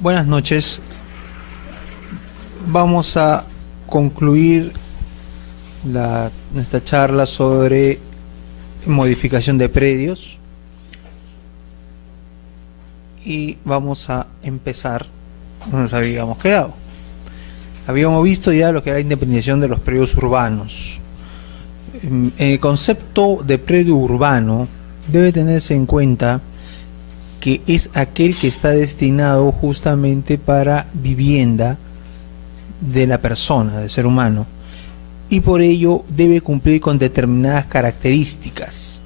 Buenas noches. Vamos a concluir nuestra charla sobre modificación de predios y vamos a empezar donde nos habíamos quedado. Habíamos visto ya lo que era la independización de los predios urbanos. El concepto de predio urbano debe tenerse en cuenta que es aquel que está destinado justamente para vivienda de la persona, del ser humano, y por ello debe cumplir con determinadas características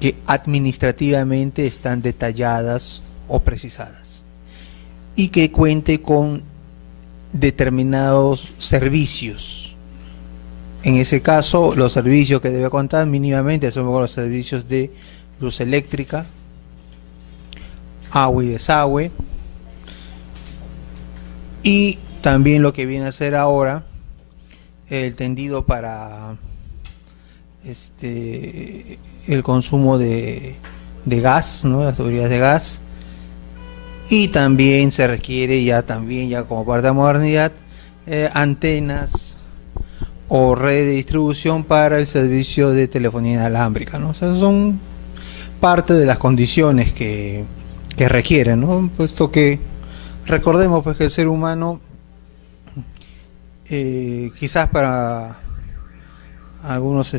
que administrativamente están detalladas o precisadas, y que cuente con determinados servicios. En ese caso, los servicios que debe contar mínimamente son los servicios de luz eléctrica, agua y desagüe, y también lo que viene a ser ahora el tendido para el consumo de gas, ¿no? Las tuberías de gas, y también se requiere ya como parte de la modernidad antenas o red de distribución para el servicio de telefonía inalámbrica, ¿no? O sea, son parte de las condiciones que requieren, ¿no? Puesto que recordemos pues que el ser humano quizás para algunos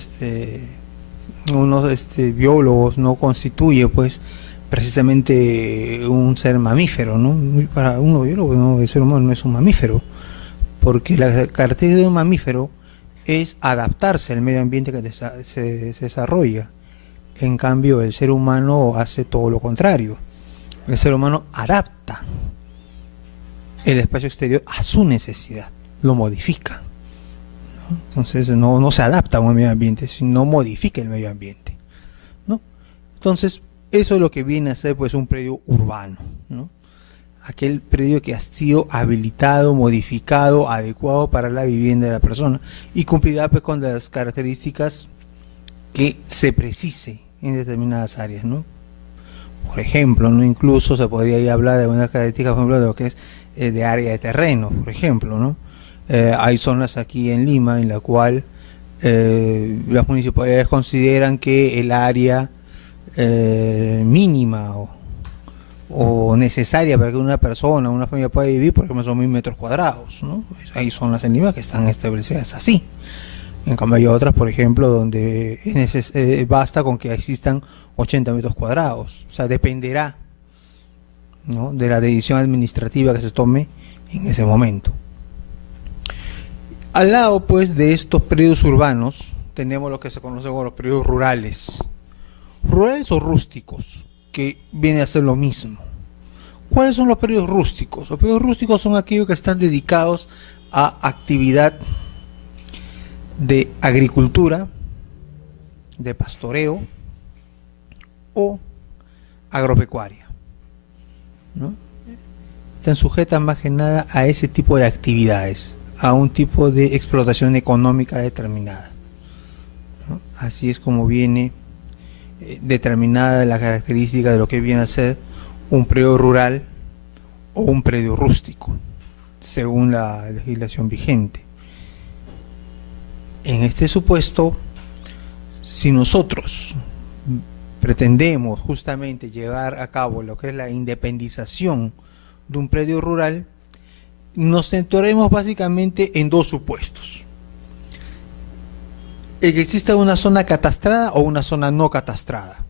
biólogos no constituye pues precisamente un ser mamífero, ¿no? Para unos biólogos no, el ser humano no es un mamífero, porque la característica de un mamífero es adaptarse al medio ambiente que se desarrolla. En cambio el ser humano hace todo lo contrario. El ser humano adapta el espacio exterior a su necesidad, lo modifica, ¿no? Entonces no se adapta a un medio ambiente, sino modifica el medio ambiente, ¿no? Entonces eso es lo que viene a ser pues un predio urbano, ¿no? Aquel predio que ha sido habilitado, modificado, adecuado para la vivienda de la persona y cumplirá pues con las características que se precise en determinadas áreas, ¿no? Por ejemplo, ¿no? Incluso se podría hablar de una característica, por ejemplo, de lo que es de área de terreno, por ejemplo, ¿no? Hay zonas aquí en Lima en la cual las municipalidades consideran que el área mínima o necesaria para que una persona, una familia pueda vivir, por ejemplo, son 1000 metros cuadrados, ¿no? Hay zonas en Lima que están establecidas así. En cambio hay otras, por ejemplo, donde basta con que existan 80 metros cuadrados. O sea, dependerá, ¿no?, de la decisión administrativa que se tome en ese momento. Al lado, pues, de estos predios urbanos, tenemos lo que se conoce como los predios rurales. Rurales o rústicos, que viene a ser lo mismo. ¿Cuáles son los predios rústicos? Los predios rústicos son aquellos que están dedicados a actividad de agricultura, de pastoreo o agropecuaria, ¿no? Están sujetas más que nada a ese tipo de actividades, a un tipo de explotación económica determinada, ¿no? Así es como viene determinada la característica de lo que viene a ser un predio rural o un predio rústico, según la legislación vigente. En este supuesto, si nosotros pretendemos justamente llevar a cabo lo que es la independización de un predio rural, nos centraremos básicamente en dos supuestos: el que exista una zona catastrada o una zona no catastrada.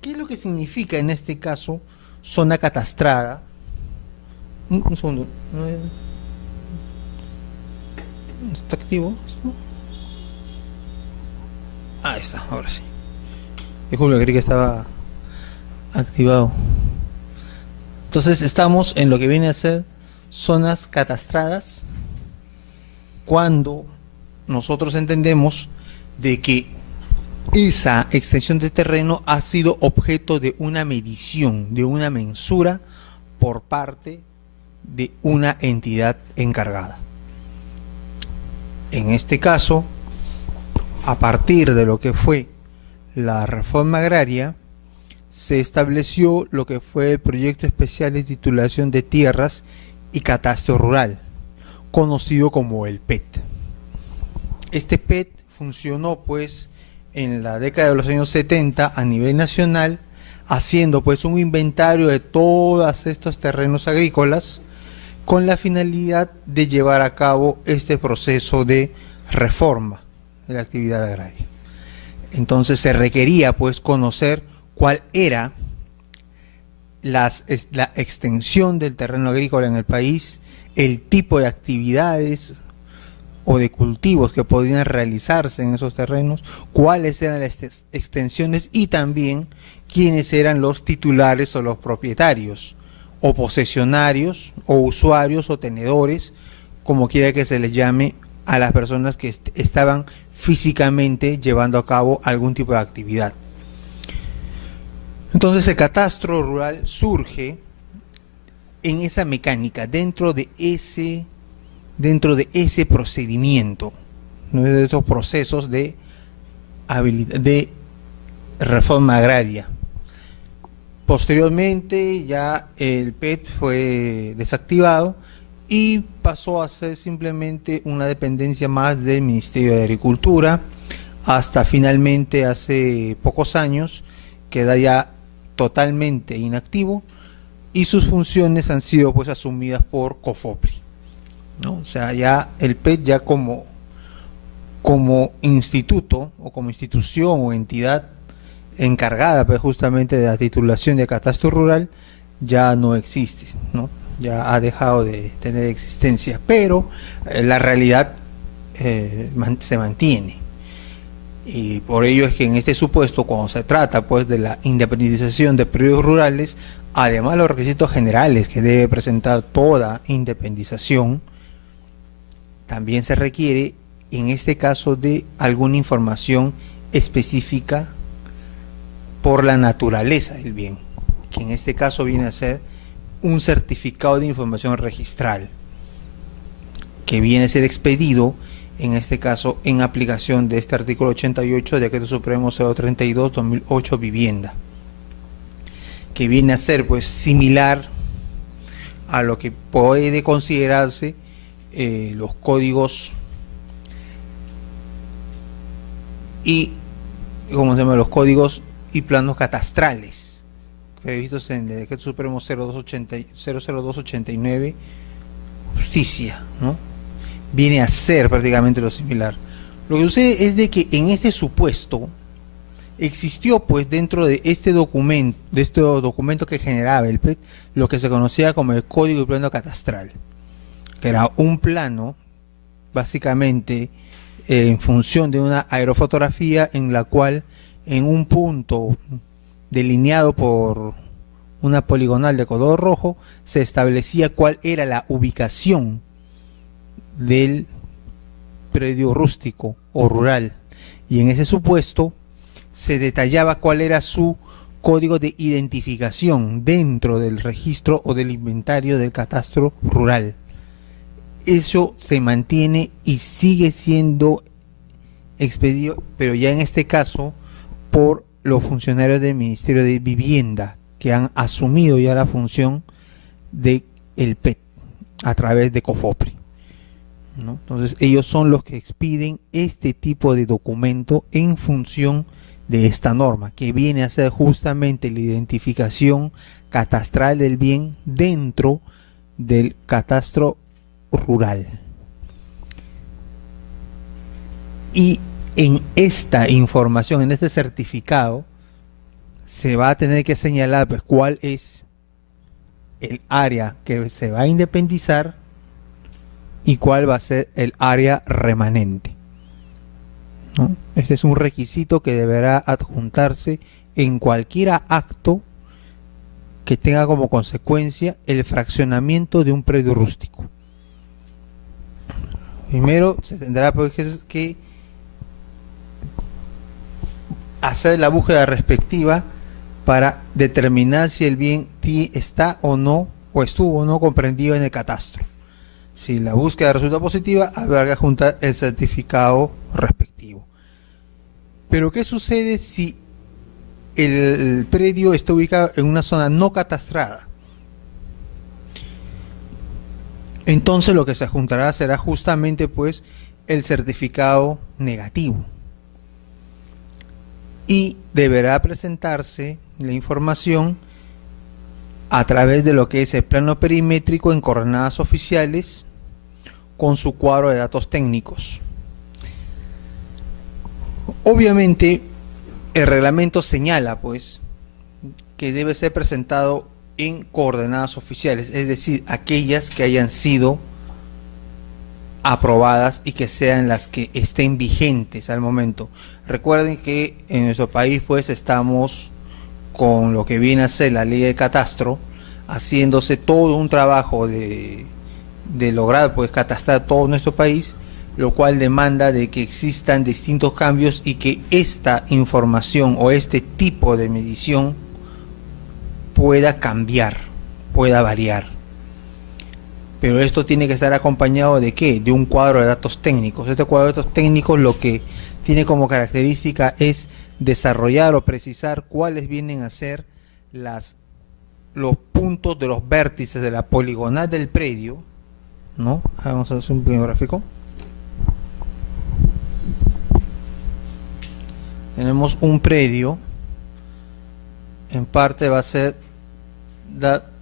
¿Qué es lo que significa en este caso zona catastrada? Un segundo, ¿no está activo? Ahí está, ahora sí. Disculpe, creí que estaba activado. Entonces estamos en lo que viene a ser zonas catastradas cuando nosotros entendemos de que esa extensión de terreno ha sido objeto de una medición, de una mensura por parte de una entidad encargada. En este caso, a partir de lo que fue la reforma agraria, se estableció lo que fue el Proyecto Especial de Titulación de Tierras y Catastro Rural, conocido como el PET. Este PET funcionó pues en la década de los años 70 a nivel nacional, haciendo pues un inventario de todos estos terrenos agrícolas con la finalidad de llevar a cabo este proceso de reforma de la actividad agraria. Entonces se requería pues conocer cuál era la extensión del terreno agrícola en el país, el tipo de actividades o de cultivos que podían realizarse en esos terrenos, cuáles eran las extensiones y también quiénes eran los titulares o los propietarios o posesionarios o usuarios o tenedores, como quiera que se les llame a las personas que estaban físicamente llevando a cabo algún tipo de actividad. Entonces el catastro rural surge en esa mecánica, dentro de ese procedimiento, ¿no?, de esos procesos de reforma agraria. Posteriormente ya el PET fue desactivado y pasó a ser simplemente una dependencia más del Ministerio de Agricultura, hasta finalmente hace pocos años queda ya totalmente inactivo y sus funciones han sido pues asumidas por COFOPRI, ¿no? O sea, ya el PET ya como instituto o como institución o entidad encargada pues justamente de la titulación de catastro rural ya no existe, ¿no? Ya ha dejado de tener existencia, pero la realidad se mantiene. Y por ello es que en este supuesto, cuando se trata pues de la independización de predios rurales, además de los requisitos generales que debe presentar toda independización, también se requiere en este caso de alguna información específica por la naturaleza del bien, que en este caso viene a ser un certificado de información registral, que viene a ser expedido en este caso en aplicación de este artículo 88 del Decreto Supremo 032/2008 Vivienda, que viene a ser pues similar a lo que puede considerarse los códigos y los códigos y planos catastrales previstos en el Decreto Supremo 00289 Justicia, ¿no? Viene a ser prácticamente lo similar. Lo que sucede es de que en este supuesto existió pues dentro de este documento que generaba el PET lo que se conocía como el Código y Plano Catastral, que era un plano básicamente en función de una aerofotografía en la cual en un punto delineado por una poligonal de color rojo se establecía cuál era la ubicación del predio rústico o rural, y en ese supuesto se detallaba cuál era su código de identificación dentro del registro o del inventario del catastro rural. Eso se mantiene y sigue siendo expedido, pero ya en este caso por los funcionarios del Ministerio de Vivienda, que han asumido ya la función de el PET a través de COFOPRI, ¿no? Entonces ellos son los que expiden este tipo de documento en función de esta norma, que viene a ser justamente la identificación catastral del bien dentro del catastro rural. Y en esta información, en este certificado, se va a tener que señalar pues cuál es el área que se va a independizar y cuál va a ser el área remanente, ¿no? Este es un requisito que deberá adjuntarse en cualquier acto que tenga como consecuencia el fraccionamiento de un predio rústico. Primero se tendrá pues que hacer la búsqueda respectiva para determinar si el bien está o no, o estuvo o no comprendido en el catastro. Si la búsqueda resulta positiva, habrá que adjuntar el certificado respectivo. Pero ¿qué sucede si el predio está ubicado en una zona no catastrada. Entonces lo que se adjuntará será justamente pues el certificado negativo y deberá presentarse la información a través de lo que es el plano perimétrico en coordenadas oficiales con su cuadro de datos técnicos. Obviamente el reglamento señala pues que debe ser presentado en coordenadas oficiales, es decir, aquellas que hayan sido aprobadas y que sean las que estén vigentes al momento. Recuerden que en nuestro país pues estamos con lo que viene a ser la ley de catastro, haciéndose todo un trabajo de lograr pues catastrar todo nuestro país, lo cual demanda de que existan distintos cambios y que esta información o este tipo de medición pueda cambiar, pueda variar. Pero esto tiene que estar acompañado de ¿qué? De un cuadro de datos técnicos. Este cuadro de datos técnicos lo que tiene como característica es desarrollar o precisar cuáles vienen a ser los puntos de los vértices de la poligonal del predio, ¿no? Vamos a hacer un pequeño gráfico. Tenemos un predio, en parte va a ser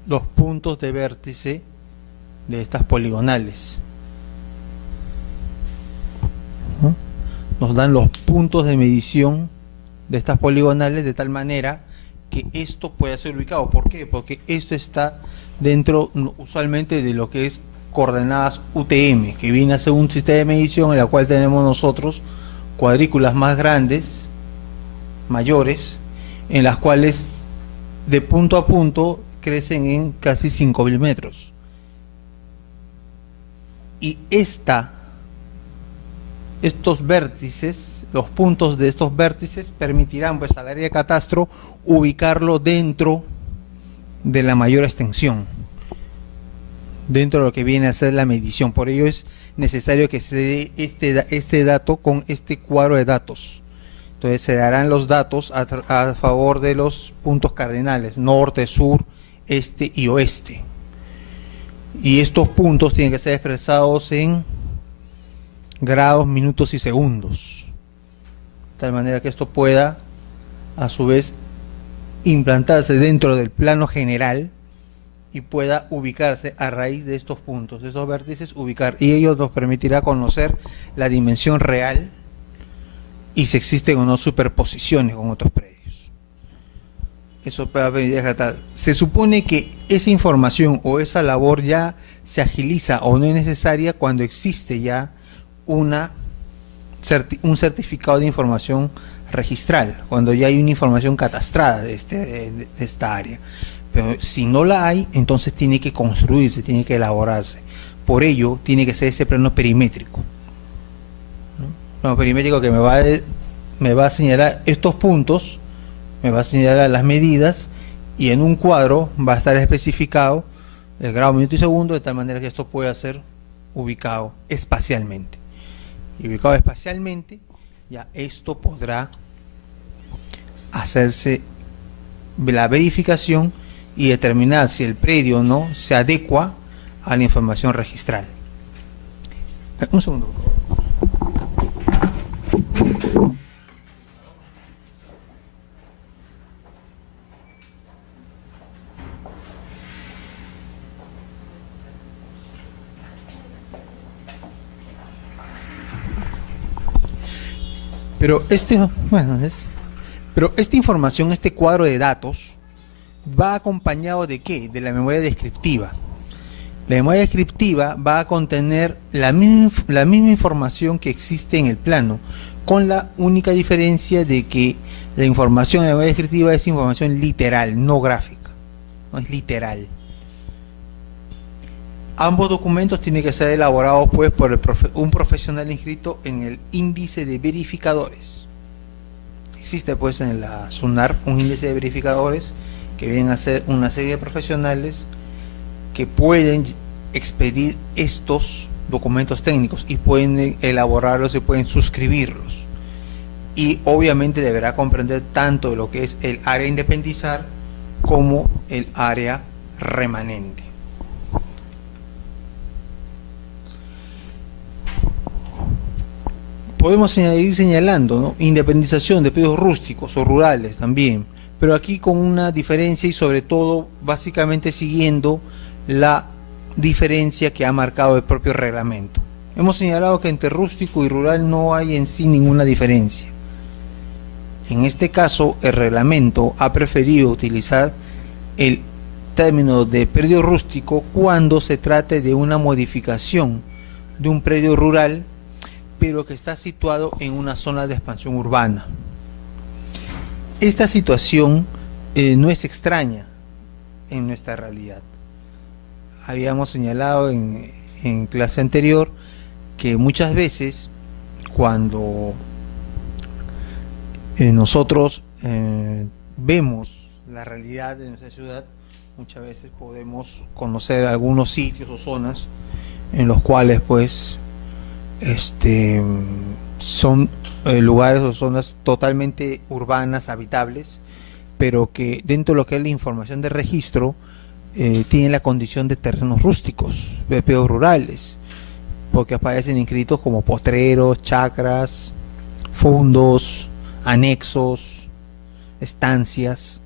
los puntos de vértice de estas poligonales, ¿no? Nos dan los puntos de medición de estas poligonales de tal manera que esto pueda ser ubicado. ¿Por qué? Porque esto está dentro usualmente de lo que es coordenadas UTM, que viene a ser un sistema de medición en el cual tenemos nosotros cuadrículas más grandes, mayores, en las cuales de punto a punto crecen en casi 5.000 metros. Y estos vértices, los puntos de estos vértices permitirán pues al área de catastro ubicarlo dentro de la mayor extensión, dentro de lo que viene a ser la medición. Por ello es necesario que se dé este dato con este cuadro de datos. Entonces se darán los datos a favor de los puntos cardinales, norte, sur, este y oeste. Y estos puntos tienen que ser expresados en grados, minutos y segundos, de tal manera que esto pueda a su vez implantarse dentro del plano general y pueda ubicarse a raíz de estos puntos, de esos vértices, ubicar, y ello nos permitirá conocer la dimensión real y si existen o no superposiciones con otros predios. Eso puede haber. Se supone que esa información o esa labor ya se agiliza o no es necesaria cuando existe ya un certificado de información registral, cuando ya hay una información catastrada de esta área. Pero si no la hay, entonces tiene que construirse, tiene que elaborarse. Por ello, tiene que ser ese plano perimétrico, ¿no? Plano perimétrico que me va a señalar estos puntos, me va a señalar las medidas, y en un cuadro va a estar especificado el grado, minuto y segundo, de tal manera que esto pueda ser ubicado espacialmente. Y ubicado espacialmente, ya esto podrá hacerse la verificación y determinar si el predio o no se adecua a la información registral. Un segundo, por favor. Pero esta información, este cuadro de datos, va acompañado de ¿qué? De la memoria descriptiva. La memoria descriptiva va a contener la misma información que existe en el plano, con la única diferencia de que la información de la memoria descriptiva es información literal, no gráfica, no es literal. Ambos documentos tienen que ser elaborados pues por un profesional inscrito en el índice de verificadores. Existe pues en la SUNAR un índice de verificadores que vienen a ser una serie de profesionales que pueden expedir estos documentos técnicos y pueden elaborarlos y pueden suscribirlos. y obviamente deberá comprender tanto lo que es el área a independizar como el área remanente. Podemos ir señalando, ¿no?, independización de predios rústicos o rurales también, pero aquí con una diferencia y sobre todo básicamente siguiendo la diferencia que ha marcado el propio reglamento. Hemos señalado que entre rústico y rural no hay en sí ninguna diferencia. En este caso, el reglamento ha preferido utilizar el término de predio rústico cuando se trate de una modificación de un predio rural, pero que está situado en una zona de expansión urbana. Esta situación no es extraña en nuestra realidad. Habíamos señalado en clase anterior que muchas veces cuando nosotros vemos la realidad de nuestra ciudad, muchas veces podemos conocer algunos sitios o zonas en los cuales pues son lugares o zonas totalmente urbanas, habitables, pero que dentro de lo que es la información de registro tienen la condición de terrenos rústicos, de predios rurales, porque aparecen inscritos como potreros, chacras, fundos, anexos, estancias,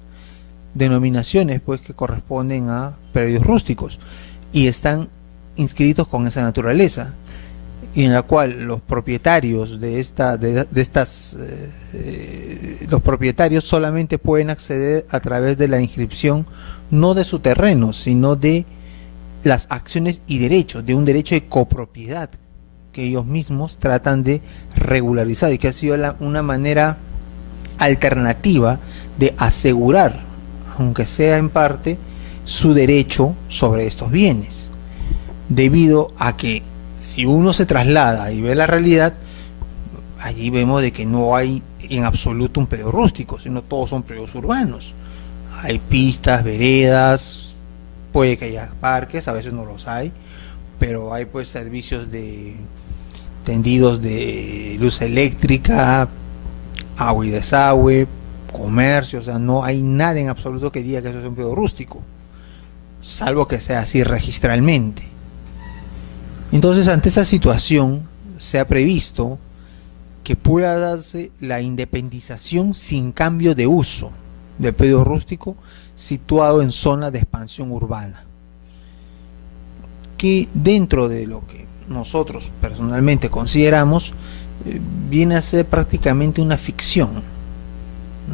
denominaciones pues que corresponden a predios rústicos y están inscritos con esa naturaleza, y en la cual los propietarios los propietarios solamente pueden acceder a través de la inscripción no de su terreno, sino de las acciones y derechos, de un derecho de copropiedad que ellos mismos tratan de regularizar y que ha sido una manera alternativa de asegurar, aunque sea en parte, su derecho sobre estos bienes, debido a que si uno se traslada y ve la realidad, allí vemos de que no hay en absoluto un predio rústico, sino todos son predios urbanos. Hay pistas, veredas, puede que haya parques, a veces no los hay, pero hay pues servicios de tendidos de luz eléctrica, agua y desagüe, comercio, o sea, no hay nada en absoluto que diga que eso es un predio rústico, salvo que sea así registralmente. Entonces, ante esa situación, se ha previsto que pueda darse la independización sin cambio de uso del predio rústico situado en zona de expansión urbana, que dentro de lo que nosotros personalmente consideramos viene a ser prácticamente una ficción,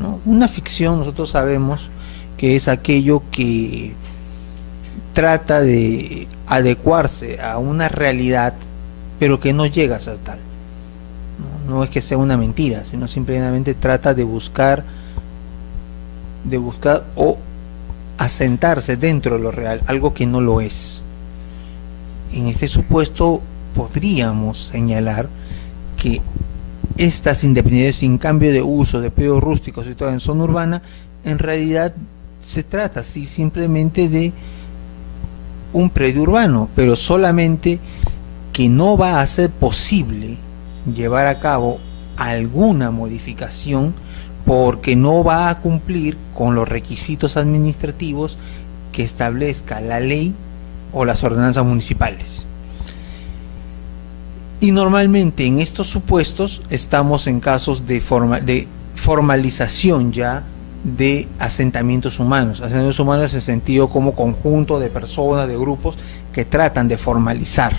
¿no? Una ficción, nosotros sabemos que es aquello que trata de adecuarse a una realidad, pero que no llega a ser tal. No es que sea una mentira, sino simplemente trata de buscar o asentarse dentro de lo real, algo que no lo es. En este supuesto podríamos señalar que estas independencias sin cambio de uso de predios rústicos situados en zona urbana, en realidad se trata sí, simplemente de un predio urbano, pero solamente que no va a ser posible llevar a cabo alguna modificación porque no va a cumplir con los requisitos administrativos que establezca la ley o las ordenanzas municipales. Y normalmente en estos supuestos estamos en casos de formalización ya de asentamientos humanos en el sentido como conjunto de personas, de grupos que tratan de formalizar,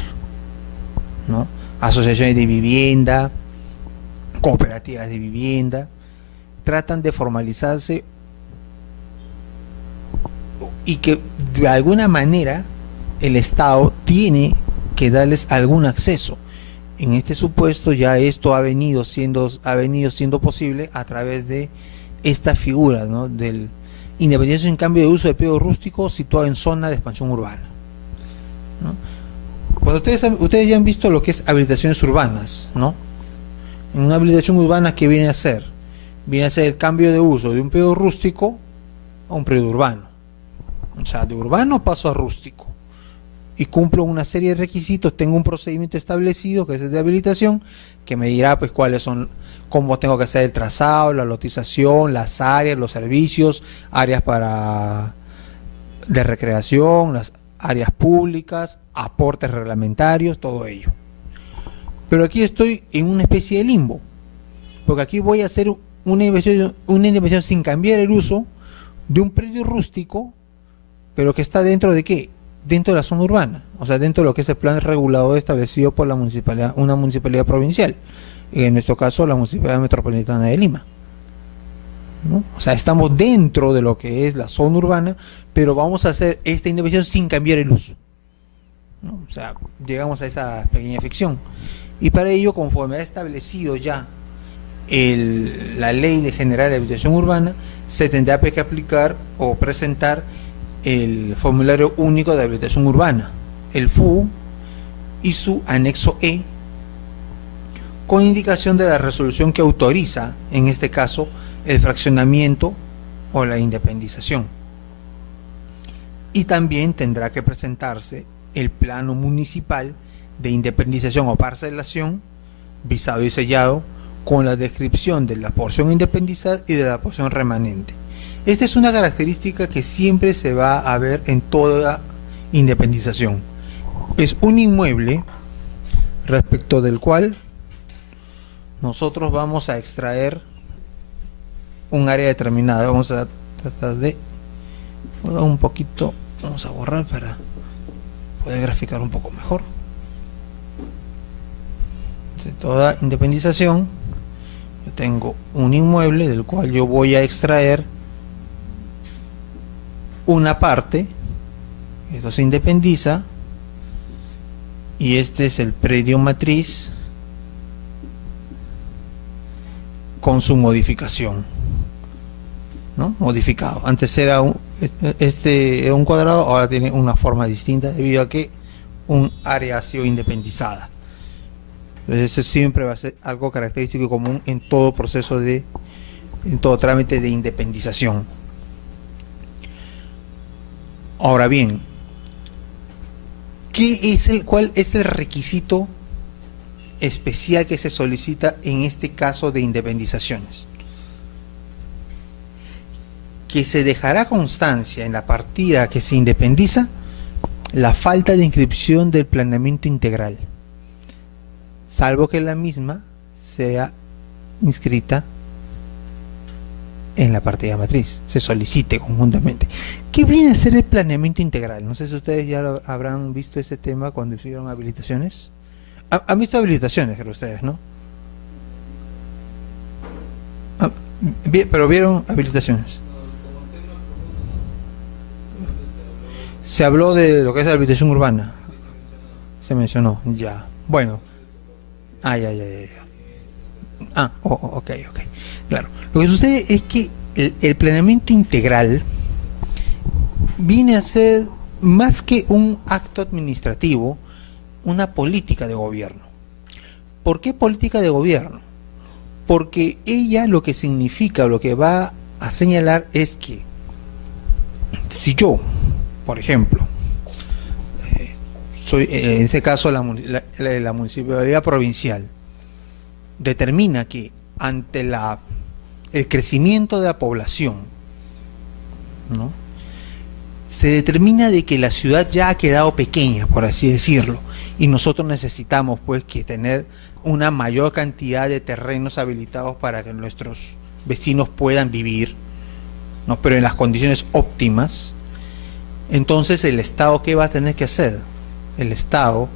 ¿no? Asociaciones de vivienda, cooperativas de vivienda, tratan de formalizarse y que de alguna manera el Estado tiene que darles algún acceso. En este supuesto ya esto ha venido siendo posible a través de esta figura, ¿no?, del independencia en cambio de uso de predio rústico situado en zona de expansión urbana, ¿no? Cuando ustedes ya han visto lo que es habilitaciones urbanas, ¿no? En una habilitación urbana, ¿qué viene a ser? Viene a ser el cambio de uso de un predio rústico a un predio urbano. O sea, de urbano paso a rústico. y cumplo una serie de requisitos, tengo un procedimiento establecido que es el de habilitación, que me dirá pues cuáles son, cómo tengo que hacer el trazado, la lotización, las áreas, los servicios, áreas de recreación, las áreas públicas, aportes reglamentarios, todo ello. Pero aquí estoy en una especie de limbo, porque aquí voy a hacer una inversión sin cambiar el uso de un predio rústico, pero que está dentro de ¿qué? Dentro de la zona urbana, o sea, dentro de lo que es el plan regulador establecido por la municipalidad, una municipalidad provincial, en nuestro caso la Municipalidad Metropolitana de Lima, ¿no? O sea, estamos dentro de lo que es la zona urbana, pero vamos a hacer esta inversión sin cambiar el uso, ¿no? O sea, llegamos a esa pequeña ficción, y para ello, conforme ha establecido ya la Ley General de Habitación Urbana, se tendrá que aplicar o presentar el Formulario Único de Habilitación Urbana, el FU, y su anexo E, con indicación de la resolución que autoriza, en este caso, el fraccionamiento o la independización. Y también tendrá que presentarse el plano municipal de independización o parcelación, visado y sellado, con la descripción de la porción independizada y de la porción remanente. Esta es una característica que siempre se va a ver en toda independización. Es un inmueble respecto del cual nosotros vamos a extraer un área determinada. Vamos a tratar de un poquito, vamos a borrar para poder graficar un poco mejor. De toda independización, yo tengo un inmueble del cual yo voy a extraer una parte, esto se independiza, y este es el predio matriz con su modificación, ¿no? Modificado. Antes era un cuadrado, ahora tiene una forma distinta debido a que un área ha sido independizada. Entonces eso siempre va a ser algo característico y común en todo proceso en todo trámite de independización. Ahora bien, ¿cuál es el requisito especial que se solicita en este caso de independizaciones? Que se dejará constancia en la partida que se independiza la falta de inscripción del planeamiento integral, salvo que la misma sea inscrita en la partida matriz, se solicite conjuntamente. ¿Qué viene a ser el planeamiento integral? No sé si ustedes ya habrán visto ese tema cuando hicieron habilitaciones. ¿Han visto habilitaciones, creo ustedes, no? Pero vieron habilitaciones. Se habló de lo que es la habilitación urbana. Se mencionó, ya. Bueno. Ok. Claro. Lo que sucede es que el planeamiento integral viene a ser más que un acto administrativo, una política de gobierno. ¿Por qué política de gobierno? Porque ella lo que significa, lo que va a señalar es que si yo, por ejemplo, soy en este caso la municipalidad provincial, determina que ante el crecimiento de la población, ¿no?, se determina de que la ciudad ya ha quedado pequeña, por así decirlo, y nosotros necesitamos pues que tener una mayor cantidad de terrenos habilitados para que nuestros vecinos puedan vivir, ¿no?, pero en las condiciones óptimas. Entonces el Estado, ¿qué va a tener que hacer? El Estado,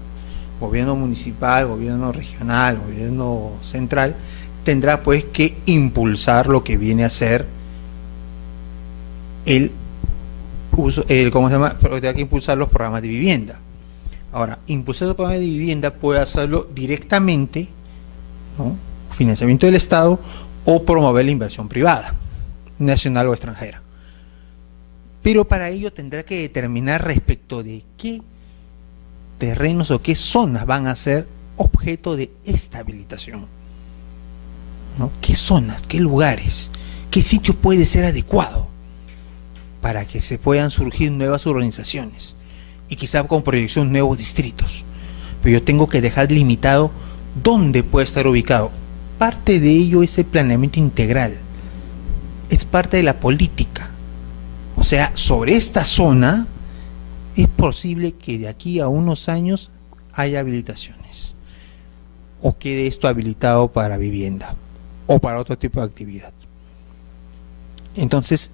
gobierno municipal, gobierno regional, gobierno central, tendrá pues que impulsar lo que viene a ser ¿cómo se llama? Tendrá que impulsar los programas de vivienda. Ahora, impulsar los programas de vivienda puede hacerlo directamente, ¿no?, financiamiento del Estado, o promover la inversión privada, nacional o extranjera. Pero para ello tendrá que determinar respecto de qué terrenos o qué zonas van a ser objeto de esta habilitación, ¿no? ¿Qué zonas, qué lugares, qué sitio puede ser adecuado para que se puedan surgir nuevas urbanizaciones? y quizá con proyección nuevos distritos. Pero yo tengo que dejar limitado dónde puede estar ubicado. Parte de ello es el planeamiento integral, es parte de la política. O sea, sobre esta zona es posible que de aquí a unos años haya habilitaciones o quede esto habilitado para vivienda o para otro tipo de actividad. Entonces,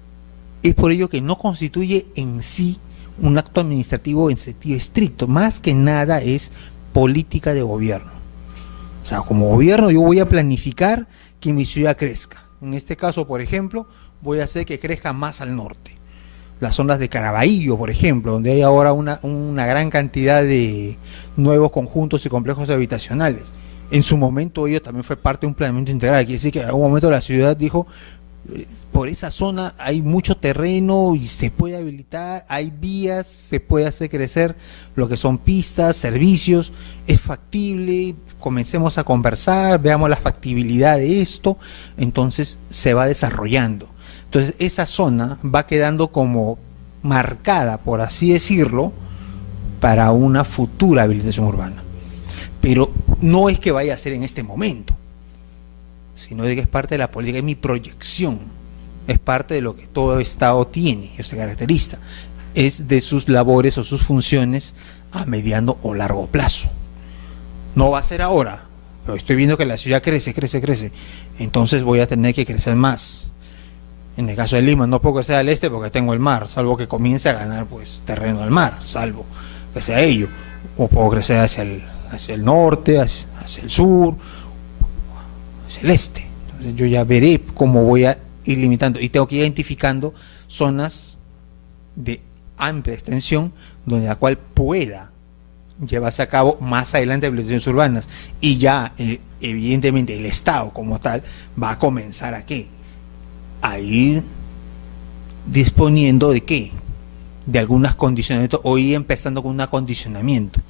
es por ello que no constituye en sí un acto administrativo en sentido estricto, más que nada es política de gobierno. O sea, como gobierno yo voy a planificar que mi ciudad crezca. En este caso, por ejemplo, voy a hacer que crezca más al norte. Las zonas de Caraballo, por ejemplo, donde hay ahora una gran cantidad de nuevos conjuntos y complejos habitacionales. En su momento ello también fue parte de un planeamiento integral. Quiere decir que en algún momento la ciudad dijo, por esa zona hay mucho terreno y se puede habilitar, hay vías, se puede hacer crecer lo que son pistas, servicios, es factible, comencemos a conversar, veamos la factibilidad de esto, entonces se va desarrollando. Entonces esa zona va quedando como marcada, por así decirlo, para una futura habilitación urbana. Pero no es que vaya a ser en este momento, sino de que es parte de la política, es mi proyección, es parte de lo que todo Estado tiene, se caracteriza, es de sus labores o sus funciones a mediano o largo plazo. No va a ser ahora, pero estoy viendo que la ciudad crece, entonces voy a tener que crecer más. En el caso de Lima no puedo crecer al este porque tengo el mar, salvo que comience a ganar pues terreno al mar, salvo que sea ello, o puedo crecer hacia el norte, hacia el sur, hacia el este. Entonces yo ya veré cómo voy a ir limitando y tengo que ir identificando zonas de amplia extensión donde la cual pueda llevarse a cabo más adelante habilitaciones urbanas y ya evidentemente el Estado como tal va a comenzar a ir disponiendo de qué, de algunas condicionamientos o ir empezando con un acondicionamiento.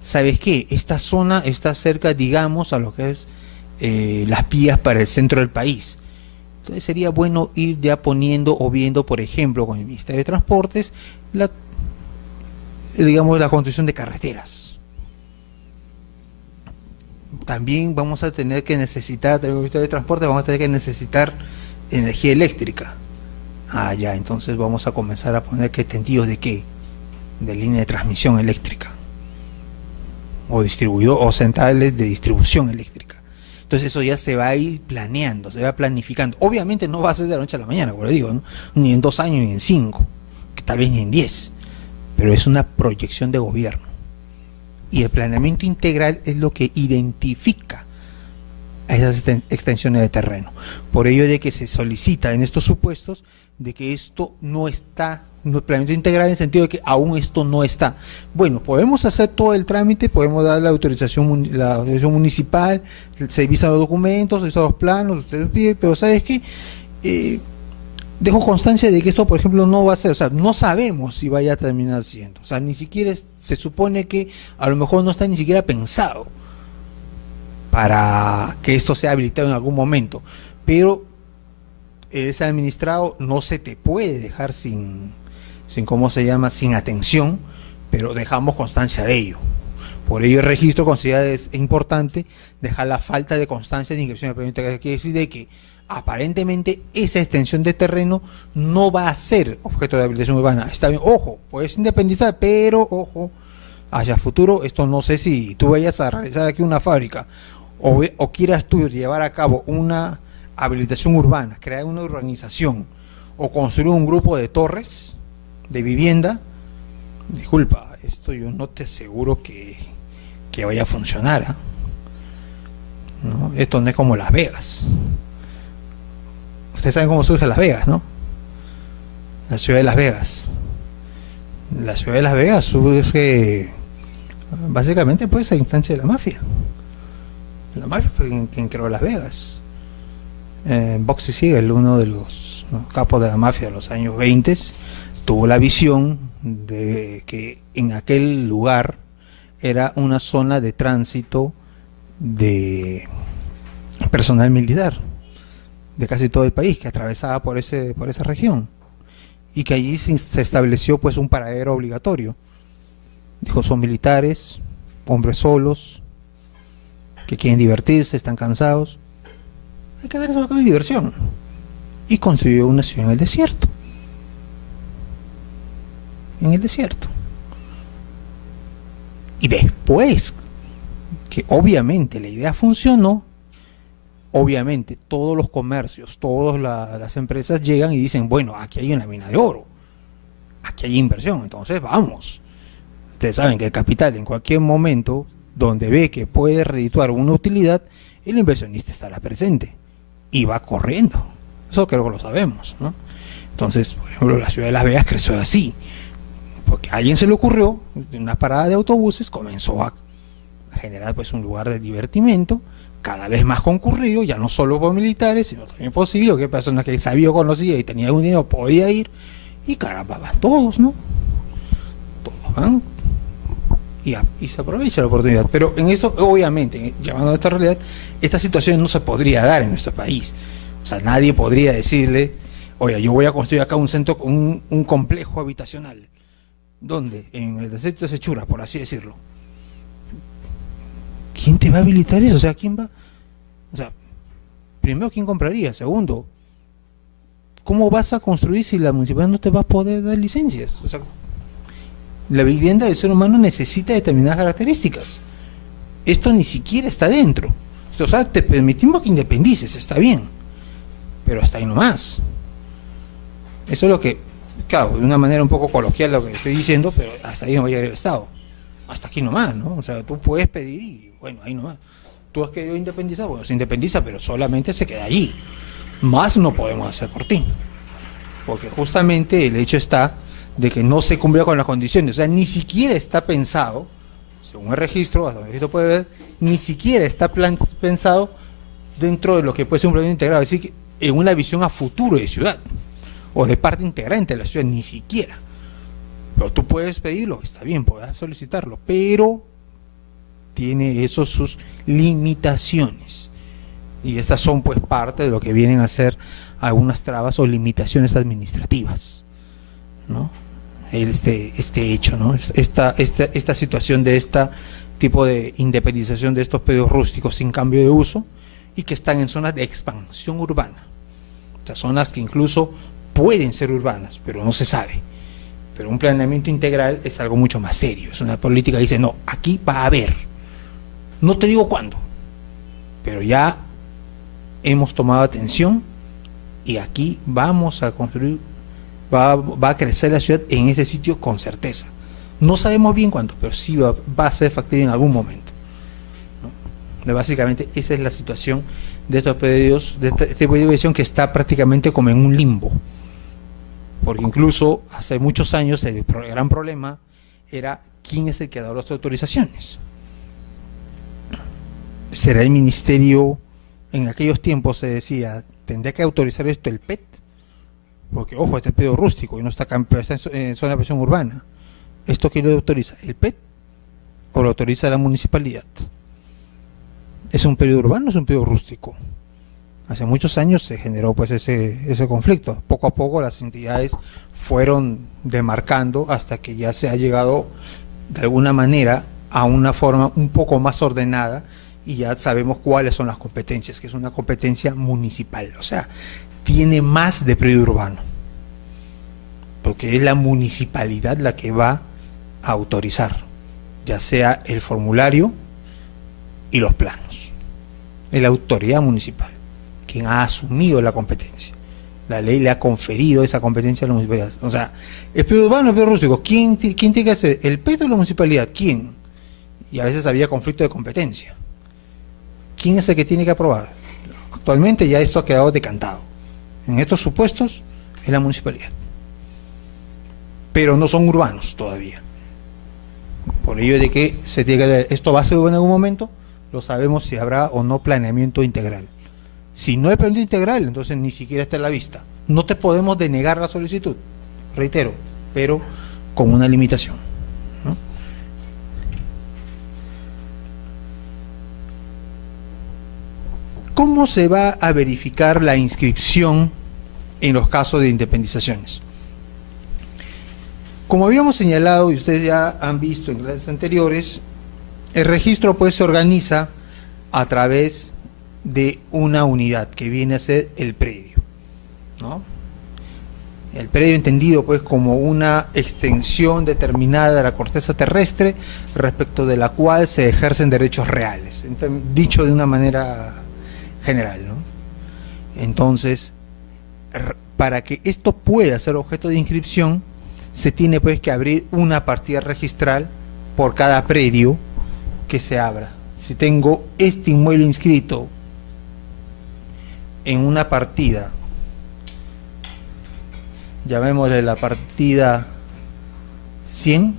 ¿Sabes qué? Esta zona está cerca, digamos, a lo que es las vías para el centro del país. Entonces sería bueno ir ya poniendo o viendo, por ejemplo, con el Ministerio de Transportes, digamos, la construcción de carreteras. También vamos a tener que necesitar, el Ministerio de Transportes, vamos a tener que necesitar energía eléctrica. Ya, entonces vamos a comenzar a poner que tendidos de qué, de línea de transmisión eléctrica o distribuidor o centrales de distribución eléctrica. Entonces eso ya se va a ir planeando, se va planificando. Obviamente no va a ser de la noche a la mañana, como le digo, ¿no? Ni en 2 años ni en 5, que tal vez ni en 10, pero es una proyección de gobierno. Y el planeamiento integral es lo que identifica a esas extensiones de terreno. Por ello de que se solicita en estos supuestos de que esto no está, no, el planeamiento integral en el sentido de que aún esto no está. Bueno, podemos hacer todo el trámite, podemos dar la autorización municipal, se revisan los documentos, se revisan los planos, ustedes piden, pero ¿sabes qué? Dejo constancia de que esto, por ejemplo, no va a ser, o sea, no sabemos si vaya a terminar siendo, o sea, ni siquiera se supone que a lo mejor no está ni siquiera pensado para que esto sea habilitado en algún momento, pero es administrado, no se te puede dejar sin ¿cómo se llama?, sin atención, pero dejamos constancia de ello. Por ello el registro considera es importante dejar la falta de constancia de inscripción de planeamiento integral, quiere decir de que aparentemente esa extensión de terreno no va a ser objeto de habilitación urbana. Está bien, ojo, puedes independizar, pero ojo, hacia futuro, esto no sé si tú vayas a realizar aquí una fábrica o quieras tú llevar a cabo una habilitación urbana, crear una urbanización o construir un grupo de torres de vivienda, disculpa, esto yo no te aseguro que vaya a funcionar, ¿eh? ¿No? Esto no es como Las Vegas. Ustedes saben cómo surge Las Vegas, ¿no? La ciudad de Las Vegas. La ciudad de Las Vegas surge básicamente pues a instancia de la mafia. La mafia fue quien creó Las Vegas. Boxy Siegel, uno de los capos de la mafia de los años 20, tuvo la visión de que en aquel lugar era una zona de tránsito de personal militar de casi todo el país que atravesaba por esa región, y que allí se estableció pues un paradero obligatorio. Dijo, son militares, hombres solos, que quieren divertirse, están cansados, hay que darles un poco de diversión. Y construyó una ciudad en el desierto. En el desierto. Y después, que obviamente la idea funcionó, obviamente todos los comercios, todas las empresas llegan y dicen, bueno, aquí hay una mina de oro, aquí hay inversión, entonces vamos. Ustedes saben que el capital en cualquier momento, donde ve que puede redituar una utilidad, el inversionista estará presente y va corriendo. Eso creo que lo sabemos, ¿no? Entonces, por ejemplo, la ciudad de Las Vegas creció así, porque a alguien se le ocurrió, en una parada de autobuses, comenzó a generar pues un lugar de divertimento, cada vez más concurrido, ya no solo por militares, sino también por civiles, que personas que sabía o conocía y tenía un dinero podía ir, y caramba, van todos, ¿no? Todos van y se aprovecha la oportunidad. Pero en eso, obviamente, llevando a esta realidad, esta situación no se podría dar en nuestro país. O sea, nadie podría decirle, oye, yo voy a construir acá un centro, un complejo habitacional. ¿Dónde? En el desierto de Sechura, por así decirlo. ¿Quién te va a habilitar eso? O sea, ¿quién va? O sea, primero, ¿quién compraría? Segundo, ¿cómo vas a construir si la municipalidad no te va a poder dar licencias? O sea, la vivienda del ser humano necesita determinadas características. Esto ni siquiera está dentro. O sea, te permitimos que independices, está bien, pero hasta ahí nomás. Eso es lo que, claro, de una manera un poco coloquial lo que estoy diciendo, pero hasta ahí no va a llegar el Estado. Hasta aquí nomás, ¿no? O sea, tú puedes pedir y, bueno, ahí nomás. Tú has querido independizar, bueno, se independiza, pero solamente se queda allí. Más no podemos hacer por ti. Porque justamente el hecho está de que no se cumple con las condiciones. O sea, ni siquiera está pensado, según el registro, hasta donde esto puede ver, ni siquiera está pensado dentro de lo que puede ser un plan integrado. Es decir, en una visión a futuro de ciudad, o de parte integrante de la ciudad, ni siquiera. Pero tú puedes pedirlo, está bien, puedes solicitarlo, pero tiene eso sus limitaciones. Y estas son pues parte de lo que vienen a ser algunas trabas o limitaciones administrativas, ¿no? Este hecho, ¿no? Esta situación de este tipo de independización de estos predios rústicos sin cambio de uso y que están en zonas de expansión urbana. O sea, zonas que incluso pueden ser urbanas, pero no se sabe. Pero un planeamiento integral es algo mucho más serio. Es una política que dice, no, aquí va a haber. No te digo cuándo, pero ya hemos tomado atención y aquí vamos a construir, va a crecer la ciudad en ese sitio con certeza. No sabemos bien cuándo, pero sí va a ser factible en algún momento, ¿no? Básicamente esa es la situación de estos pedidos, de este tipo de división que está prácticamente como en un limbo. Porque incluso hace muchos años el gran problema era quién es el que da las autorizaciones. ¿Será el ministerio? En aquellos tiempos se decía, ¿tendría que autorizar esto el PET? Porque, ojo, este es pedo rústico y no está en zona de presión urbana. ¿Esto quién lo autoriza? ¿El PET o lo autoriza la municipalidad? ¿Es un periodo urbano o es un periodo rústico? Hace muchos años se generó pues ese conflicto. Poco a poco las entidades fueron demarcando hasta que ya se ha llegado de alguna manera a una forma un poco más ordenada y ya sabemos cuáles son las competencias, que es una competencia municipal. O sea, tiene más de predio urbano, porque es la municipalidad la que va a autorizar, ya sea el formulario y los planos. Es la autoridad municipal quien ha asumido la competencia. La ley le ha conferido esa competencia a la municipalidad. O sea, el predio urbano, el predio rústico, ¿quién tiene que hacer? ¿El PET o la municipalidad? ¿Quién? Y a veces había conflicto de competencia. ¿Quién es el que tiene que aprobar? Actualmente ya esto ha quedado decantado. En estos supuestos es la municipalidad. Pero no son urbanos todavía. Por ello de que se tiene que, esto va a ser en algún momento, lo sabemos si habrá o no planeamiento integral. Si no hay planeamiento integral, entonces ni siquiera está a la vista. No te podemos denegar la solicitud, reitero, pero con una limitación, ¿no? ¿Cómo se va a verificar la inscripción en los casos de independizaciones? Como habíamos señalado y ustedes ya han visto en clases anteriores, el registro pues se organiza a través de una unidad que viene a ser el predio, ¿no? El predio entendido pues como una extensión determinada de la corteza terrestre respecto de la cual se ejercen derechos reales, dicho de una manera general, ¿no? Entonces, para que esto pueda ser objeto de inscripción, se tiene pues que abrir una partida registral por cada predio que se abra. Si tengo este inmueble inscrito en una partida, llamémosle la partida 100,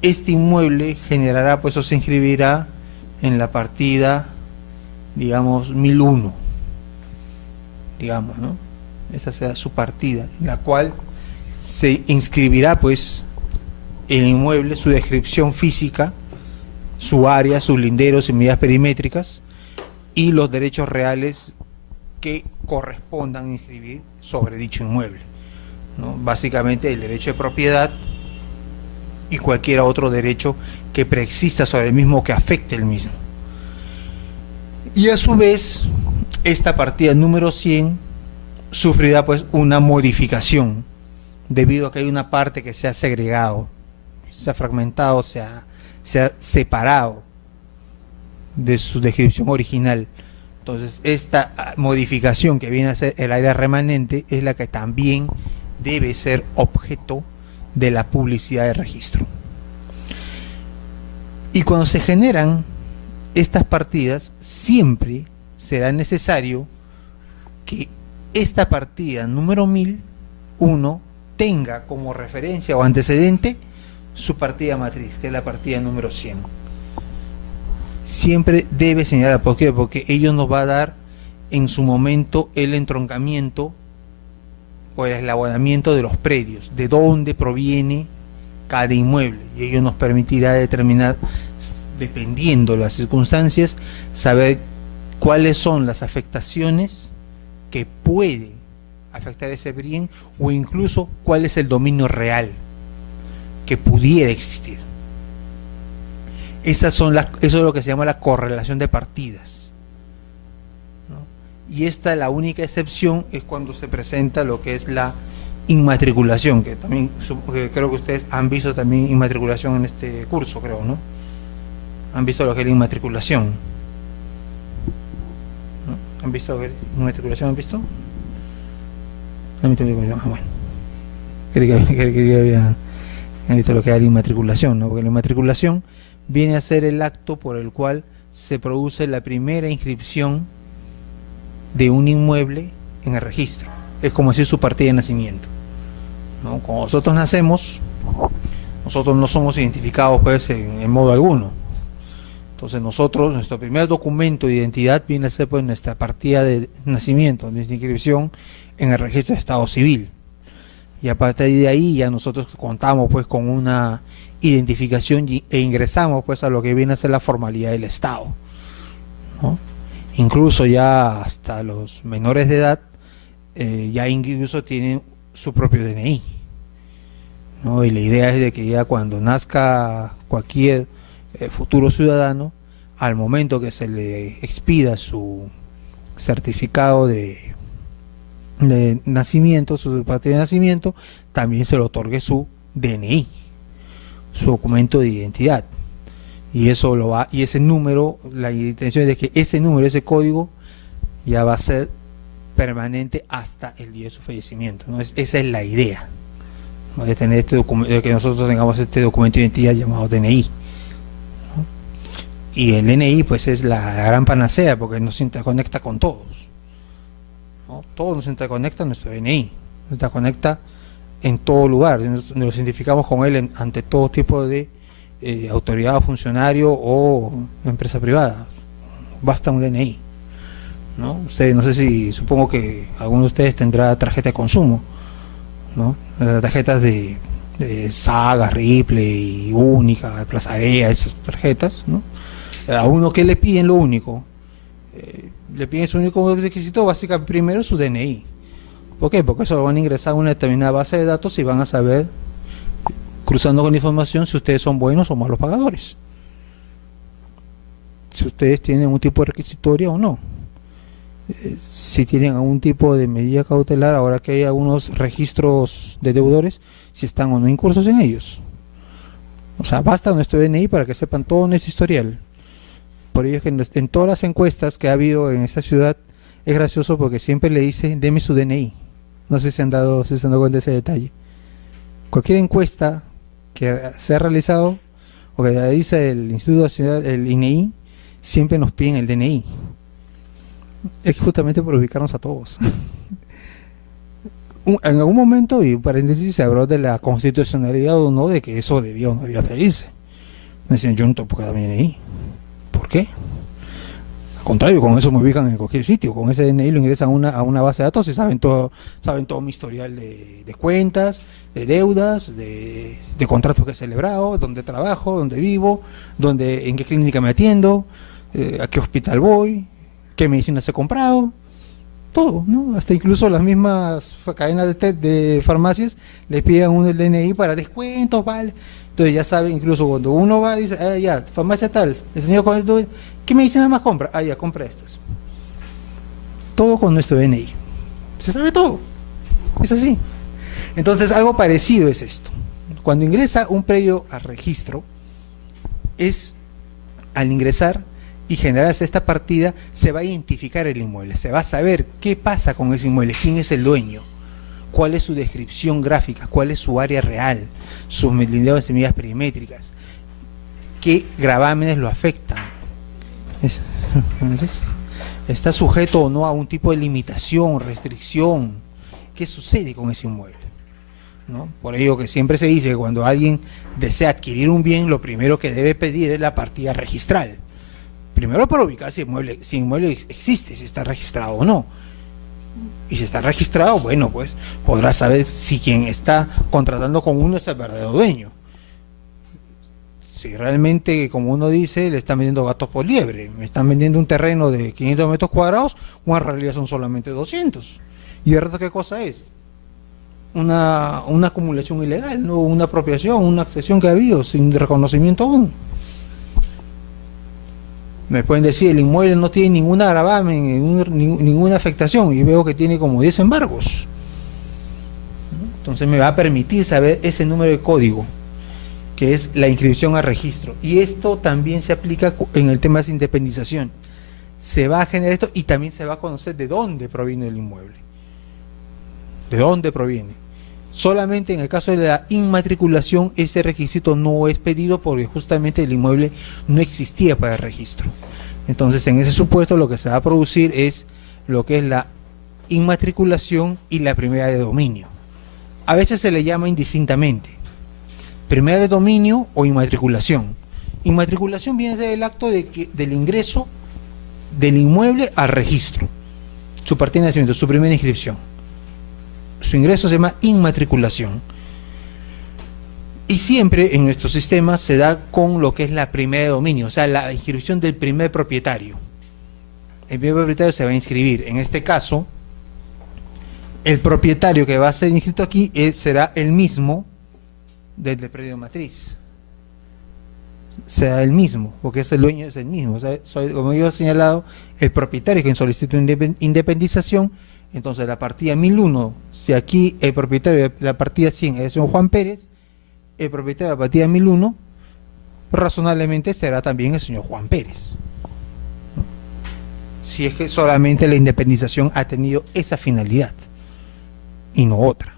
este inmueble generará, pues, o se inscribirá en la partida, digamos, 1001, digamos, ¿no? Esa será su partida, en la cual se inscribirá, pues, el inmueble, su descripción física, su área, sus linderos y medidas perimétricas, y los derechos reales que correspondan inscribir sobre dicho inmueble, ¿no? Básicamente el derecho de propiedad y cualquier otro derecho que preexista sobre el mismo, que afecte el mismo. Y a su vez, esta partida número 100 sufrirá pues una modificación, debido a que hay una parte que se ha segregado, se ha fragmentado, se ha separado de su descripción original. Entonces, esta modificación que viene a ser el área remanente es la que también debe ser objeto de la publicidad de registro. Y cuando se generan estas partidas, siempre será necesario que esta partida número 1001 tenga como referencia o antecedente su partida matriz, que es la partida número 100. Siempre debe señalar. ¿Por qué? Porque ello nos va a dar en su momento el entroncamiento o el eslabonamiento de los predios, de dónde proviene cada inmueble, y ello nos permitirá determinar, dependiendo de las circunstancias, saber cuáles son las afectaciones que puede afectar ese bien, o incluso cuál es el dominio real que pudiera existir. Eso es lo que se llama la correlación de partidas, ¿no? Y esta, la única excepción es cuando se presenta lo que es la inmatriculación, que también creo que ustedes han visto también inmatriculación en este curso, creo, ¿no? Han visto lo que es la inmatriculación, ¿no? ¿Han visto lo que es inmatriculación? ¿Han visto? Ah, bueno. Creo que han visto lo que es la inmatriculación, ¿no? Porque la inmatriculación viene a ser el acto por el cual se produce la primera inscripción de un inmueble en el registro. Es como decir su partida de nacimiento, ¿no? Cuando nosotros nacemos, nosotros no somos identificados pues en modo alguno. Entonces nosotros, nuestro primer documento de identidad viene a ser pues nuestra partida de nacimiento, nuestra inscripción en el registro de Estado Civil. Y a partir de ahí ya nosotros contamos pues con una identificación e ingresamos pues a lo que viene a ser la formalidad del Estado, ¿no? Incluso ya hasta los menores de edad ya incluso tienen su propio DNI, ¿no? Y la idea es de que ya cuando nazca cualquier futuro ciudadano, al momento que se le expida su certificado de nacimiento, su partida de nacimiento, también se le otorgue su DNI, su documento de identidad. Y eso lo va, y ese número, la intención es de que ese número, ese código, ya va a ser permanente hasta el día de su fallecimiento, ¿no? Esa es la idea, ¿no? De tener este documento, de que nosotros tengamos este documento de identidad llamado DNI, ¿no? Y el DNI pues es la gran panacea, porque nos interconecta con todos, ¿no? Todos nos interconecta nuestro DNI, nos interconecta en todo lugar, nos identificamos con él ante todo tipo de autoridad o funcionario o empresa privada. Basta un DNI, ¿no? Ustedes, no sé si, supongo que alguno de ustedes tendrá tarjeta de consumo, ¿no? Las tarjetas de Saga, Ripley, Única, Plaza Vea, esas tarjetas, ¿no? A uno, ¿qué le piden? Lo único, le piden su único requisito, básicamente primero su DNI. ¿Por qué? Porque eso lo van a ingresar a una determinada base de datos y van a saber, cruzando con la información, si ustedes son buenos o malos pagadores. Si ustedes tienen un tipo de requisitoria o no. Si tienen algún tipo de medida cautelar, ahora que hay algunos registros de deudores, si están o no incursos en ellos. O sea, basta nuestro DNI para que sepan todo nuestro historial. Por ello es que en todas las encuestas que ha habido en esta ciudad, es gracioso porque siempre le dice, deme su DNI. No sé si se han dado cuenta de ese detalle. Cualquier encuesta que se ha realizado o que realiza el Instituto Nacional, el INEI, siempre nos piden el DNI. Es justamente por ubicarnos a todos. En algún momento, y un paréntesis, se habló de la constitucionalidad o no, de que eso debía o no debía pedirse. Me decían, yo no te puedo dar mi DNI. ¿Por qué? Al contrario, con eso me ubican en cualquier sitio. Con ese DNI lo ingresan a una base de datos y saben todo mi historial de cuentas, de deudas, de contratos que he celebrado, dónde trabajo, dónde vivo, en qué clínica me atiendo, a qué hospital voy, qué medicinas he comprado, todo, ¿no? Hasta incluso las mismas cadenas de farmacias les piden uno el DNI para descuentos, ¿vale? Entonces ya saben, incluso cuando uno va y dice, ya, farmacia tal, el señor con esto, ¿qué medicinas más compra? Ya, compra estas. Todo con nuestro DNI. Se sabe todo. Es así. Entonces, algo parecido es esto. Cuando ingresa un predio al registro, es al ingresar y generarse esta partida, se va a identificar el inmueble, se va a saber qué pasa con ese inmueble, quién es el dueño, cuál es su descripción gráfica, cuál es su área real, sus lineados de medidas perimétricas, qué gravámenes lo afectan, está sujeto o no a un tipo de limitación, restricción, qué sucede con ese inmueble, ¿no? Por ello que siempre se dice que cuando alguien desea adquirir un bien, lo primero que debe pedir es la partida registral. Primero para ubicar si el inmueble existe, si está registrado o no. Y si está registrado, bueno, pues podrá saber si quien está contratando con uno es el verdadero dueño. Si realmente, como uno dice, le están vendiendo gatos por liebre, me están vendiendo un terreno de 500 metros cuadrados, o en realidad son solamente 200. ¿Y el resto qué cosa es? Una acumulación ilegal, ¿no? Una apropiación, una accesión que ha habido sin reconocimiento aún. Me pueden decir, el inmueble no tiene ninguna gravamen, ninguna afectación, y veo que tiene como 10 embargos. Entonces me va a permitir saber ese número de código, que es la inscripción al registro. Y esto también se aplica en el tema de independización. Se va a generar esto y también se va a conocer de dónde proviene el inmueble. ¿De dónde proviene? Solamente en el caso de la inmatriculación ese requisito no es pedido porque justamente el inmueble no existía para el registro. Entonces en ese supuesto lo que se va a producir es lo que es la inmatriculación y la primera de dominio. A veces se le llama indistintamente primera de dominio o inmatriculación. Inmatriculación viene a ser el acto del ingreso del inmueble al registro, su partida de nacimiento, su primera inscripción. Su ingreso se llama inmatriculación. Y siempre en nuestro sistema se da con lo que es la primera de dominio, o sea, la inscripción del primer propietario. El primer propietario se va a inscribir. En este caso, el propietario que va a ser inscrito aquí será el mismo del predio matriz. Será el mismo, porque es el dueño, es el mismo. O sea, como yo he señalado, el propietario que solicita independización. Entonces la partida 1001, si aquí el propietario de la partida 100 es el señor Juan Pérez, el propietario de la partida 1001 razonablemente será también el señor Juan Pérez. Si es que solamente la independización ha tenido esa finalidad y no otra.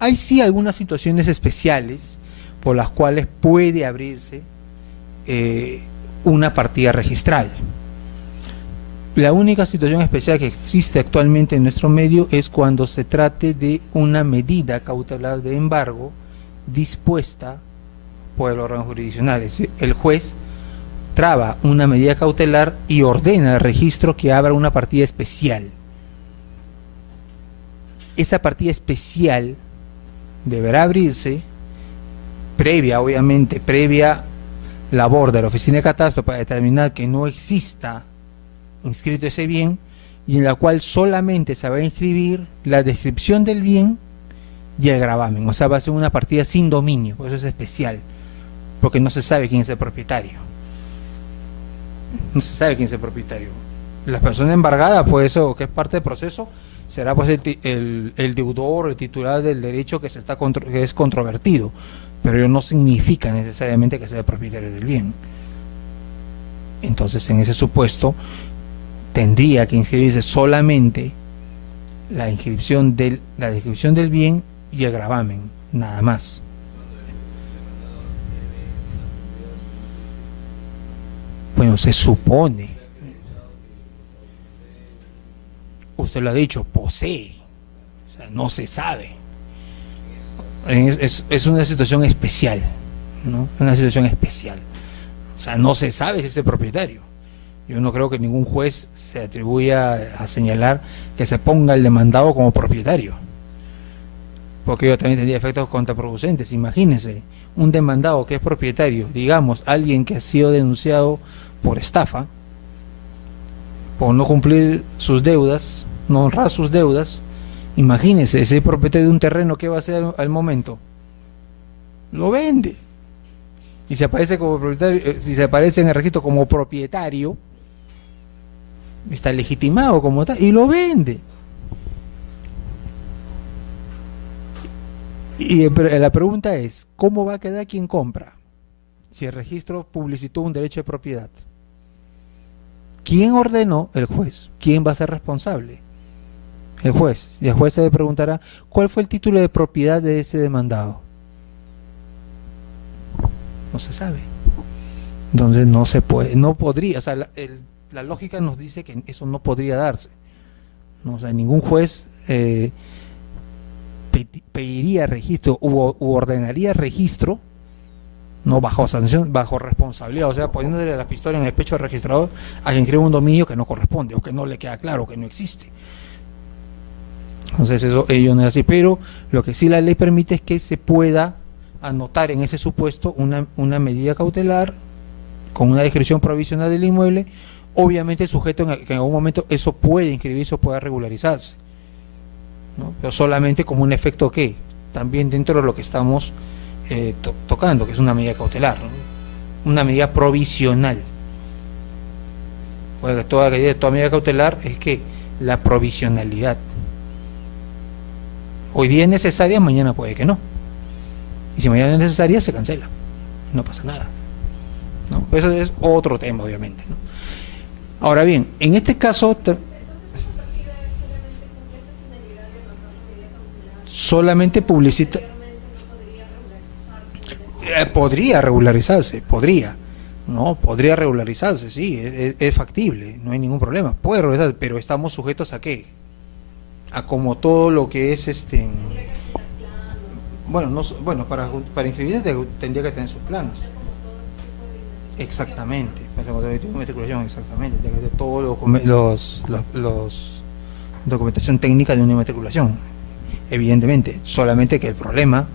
Hay sí algunas situaciones especiales por las cuales puede abrirse una partida registral. La única situación especial que existe actualmente en nuestro medio es cuando se trate de una medida cautelar de embargo dispuesta por el órgano jurisdiccional. Es decir, el juez traba una medida cautelar y ordena al registro que abra una partida especial. Esa partida especial deberá abrirse previa labor de la oficina de catastro para determinar que no exista inscrito ese bien, y en la cual solamente se va a inscribir la descripción del bien y el gravamen, o sea, va a ser una partida sin dominio, por eso es especial, porque no se sabe quién es el propietario. No se sabe quién es el propietario. La persona embargada, pues eso, que es parte del proceso, será pues el deudor, el titular del derecho que es controvertido, pero ello no significa necesariamente que sea el propietario del bien. Entonces, en ese supuesto, tendría que inscribirse solamente la descripción del bien y el gravamen, nada más. Bueno, se supone, usted lo ha dicho, posee, o sea, no se sabe. Es una situación especial, ¿no? Una situación especial. O sea, no se sabe si es el propietario. Yo no creo que ningún juez se atribuya a señalar que se ponga el demandado como propietario, porque ello también tendría efectos contraproducentes. Imagínense, un demandado que es propietario, digamos, alguien que ha sido denunciado por estafa, por no cumplir sus deudas, no honrar sus deudas. Imagínense, ese propietario de un terreno, ¿qué va a hacer al momento? Lo vende. Y si aparece como propietario, si se aparece en el registro como propietario, está legitimado como tal y lo vende. Y la pregunta es, ¿cómo va a quedar quien compra si el registro publicitó un derecho de propiedad? ¿Quién ordenó? El juez. ¿Quién va a ser responsable? El juez. Y el juez se le preguntará, ¿cuál fue el título de propiedad de ese demandado? No se sabe. Entonces no se puede, no podría, o sea, la lógica nos dice que eso no podría darse, ¿no? O sea, ningún juez pediría registro u ordenaría registro, no bajo sanción, bajo responsabilidad, o sea, poniéndole la pistola en el pecho del registrador a quien crea un dominio que no corresponde o que no le queda claro, que no existe. Entonces eso ello no es así, pero lo que sí la ley permite es que se pueda anotar en ese supuesto una medida cautelar con una descripción provisional del inmueble, obviamente sujeto que en algún momento eso puede inscribirse o pueda regularizarse, ¿no? Pero solamente como un efecto que también dentro de lo que estamos tocando, que es una medida cautelar, ¿no? Una medida provisional, porque toda medida cautelar es que la provisionalidad hoy día es necesaria, mañana puede que no, y si mañana es necesaria se cancela, no pasa nada, ¿no? Eso es otro tema, obviamente, ¿no? Ahora bien, en este caso solamente publicita, podría regularizarse, podría regularizarse, sí, es factible, no hay ningún problema, puede regularizarse, pero estamos sujetos a ¿qué? A como todo lo que es bueno, para inscribirse tendría que tener sus planos. Exactamente, matriculación, exactamente, de todos los documentación técnica de una matriculación, evidentemente, solamente que el problema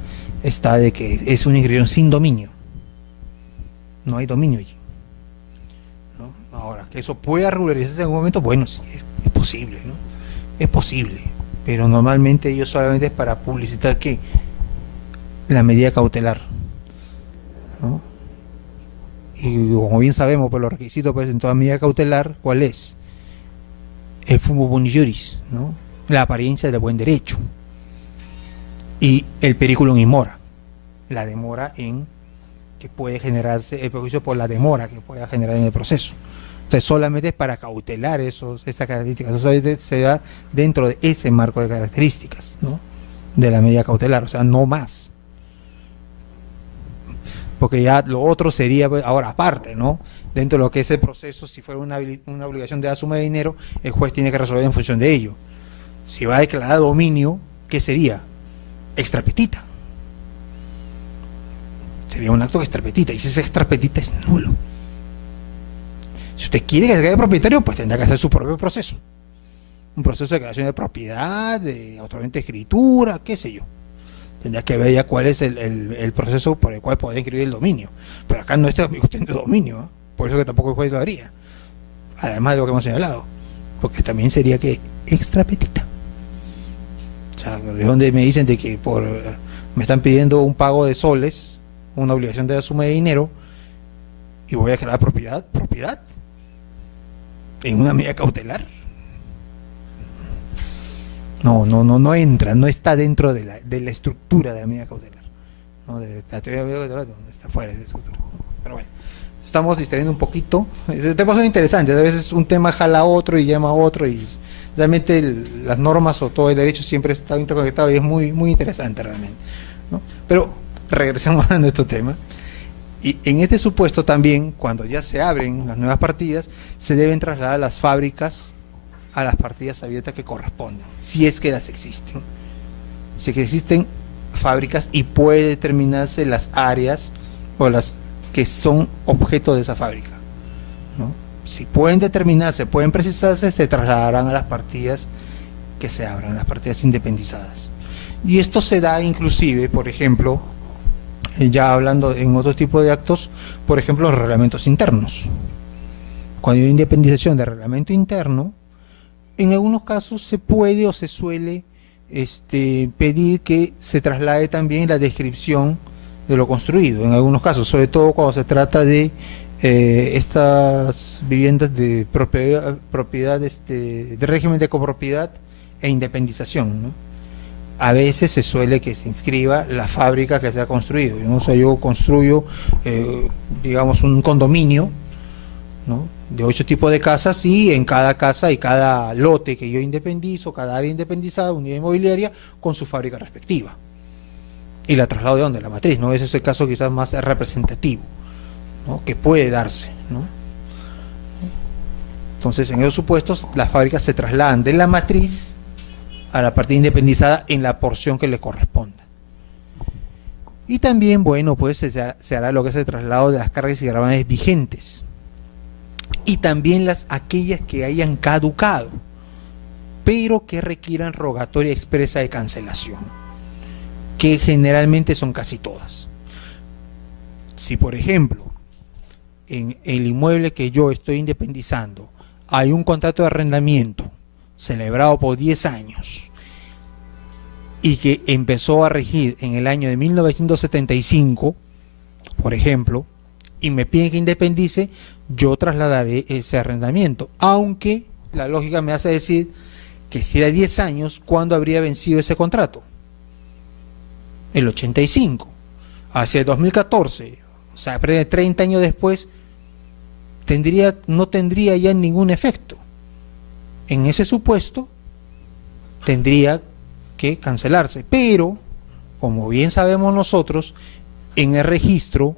está de que es una inscripción sin dominio, no hay dominio allí, ¿no? Ahora, que eso pueda regularizarse en algún momento, bueno, sí, es posible, ¿no? Es posible, pero normalmente ellos solamente es para publicitar que la medida cautelar, ¿no? Y como bien sabemos por los requisitos, pues en toda medida cautelar, ¿cuál es? El fumus boni juris, ¿no? La apariencia del buen derecho y el periculum in mora, la demora en que puede generarse, el perjuicio por la demora que pueda generar en el proceso. Entonces solamente es para cautelar esas características, eso se da dentro de ese marco de características, ¿no? De la medida cautelar, o sea, no más. Porque ya lo otro sería, pues, ahora aparte, ¿no? Dentro de lo que es el proceso, si fuera una obligación de dar suma de dinero, el juez tiene que resolver en función de ello. Si va a declarar dominio, ¿qué sería? Extrapetita. Sería un acto extrapetita, y si ese extrapetita es nulo. Si usted quiere que se quede propietario, pues tendrá que hacer su propio proceso. Un proceso de declaración de propiedad, de autoramente escritura, qué sé yo. Tendría que ver ya cuál es el proceso por el cual podría inscribir el dominio. Pero acá no está cuestión de dominio, ¿eh? Por eso que tampoco el juez lo haría. Además de lo que hemos señalado, porque también sería que extra petita. O sea, de donde me dicen de que me están pidiendo un pago de soles, una obligación de la suma de dinero, y voy a crear propiedad en una medida cautelar. No entra, no está dentro de la estructura de la medida cautelar. No, de la teoría de la medida cautelar está fuera de la estructura. Pero bueno, estamos distrayendo un poquito. Este tema son interesantes, a veces un tema jala a otro y llama a otro, y realmente las normas o todo el derecho siempre está interconectado y es muy, muy interesante realmente, ¿no? Pero regresamos a nuestro tema. Y en este supuesto también, cuando ya se abren las nuevas partidas, se deben trasladar las fábricas a las partidas abiertas que correspondan, si es que las existen. Si es que existen fábricas, y puede determinarse las áreas o las que son objeto de esa fábrica, ¿no? Si pueden determinarse, pueden precisarse, se trasladarán a las partidas que se abran, las partidas independizadas. Y esto se da inclusive, por ejemplo, ya hablando en otro tipo de actos, por ejemplo, los reglamentos internos. Cuando hay independización de reglamento interno, en algunos casos se puede o se suele pedir que se traslade también la descripción de lo construido, en algunos casos, sobre todo cuando se trata de estas viviendas de propiedad de régimen de copropiedad e independización, ¿no? A veces se suele que se inscriba la fábrica que se ha construido, ¿no? O sea, yo construyo digamos un condominio, ¿no?, de 8 tipos de casas, y en cada casa y cada lote que yo independizo, cada área independizada, unidad inmobiliaria con su fábrica respectiva, y la traslado de donde, la matriz, ¿no? Ese es el caso quizás más representativo, ¿no?, que puede darse, ¿no? Entonces, en esos supuestos, las fábricas se trasladan de la matriz a la partida independizada en la porción que le corresponda. Y también, bueno, pues se hará lo que es el traslado de las cargas y gravames vigentes, y también aquellas que hayan caducado, pero que requieran rogatoria expresa de cancelación, que generalmente son casi todas. Si, por ejemplo, en el inmueble que yo estoy independizando hay un contrato de arrendamiento celebrado por 10 años y que empezó a regir en el año de 1975, por ejemplo, y me piden que independice, yo trasladaré ese arrendamiento, aunque la lógica me hace decir que si era 10 años, ¿cuándo habría vencido ese contrato? El 85, hacia el 2014, o sea, 30 años después, no tendría ya ningún efecto. En ese supuesto tendría que cancelarse, pero como bien sabemos nosotros, en el registro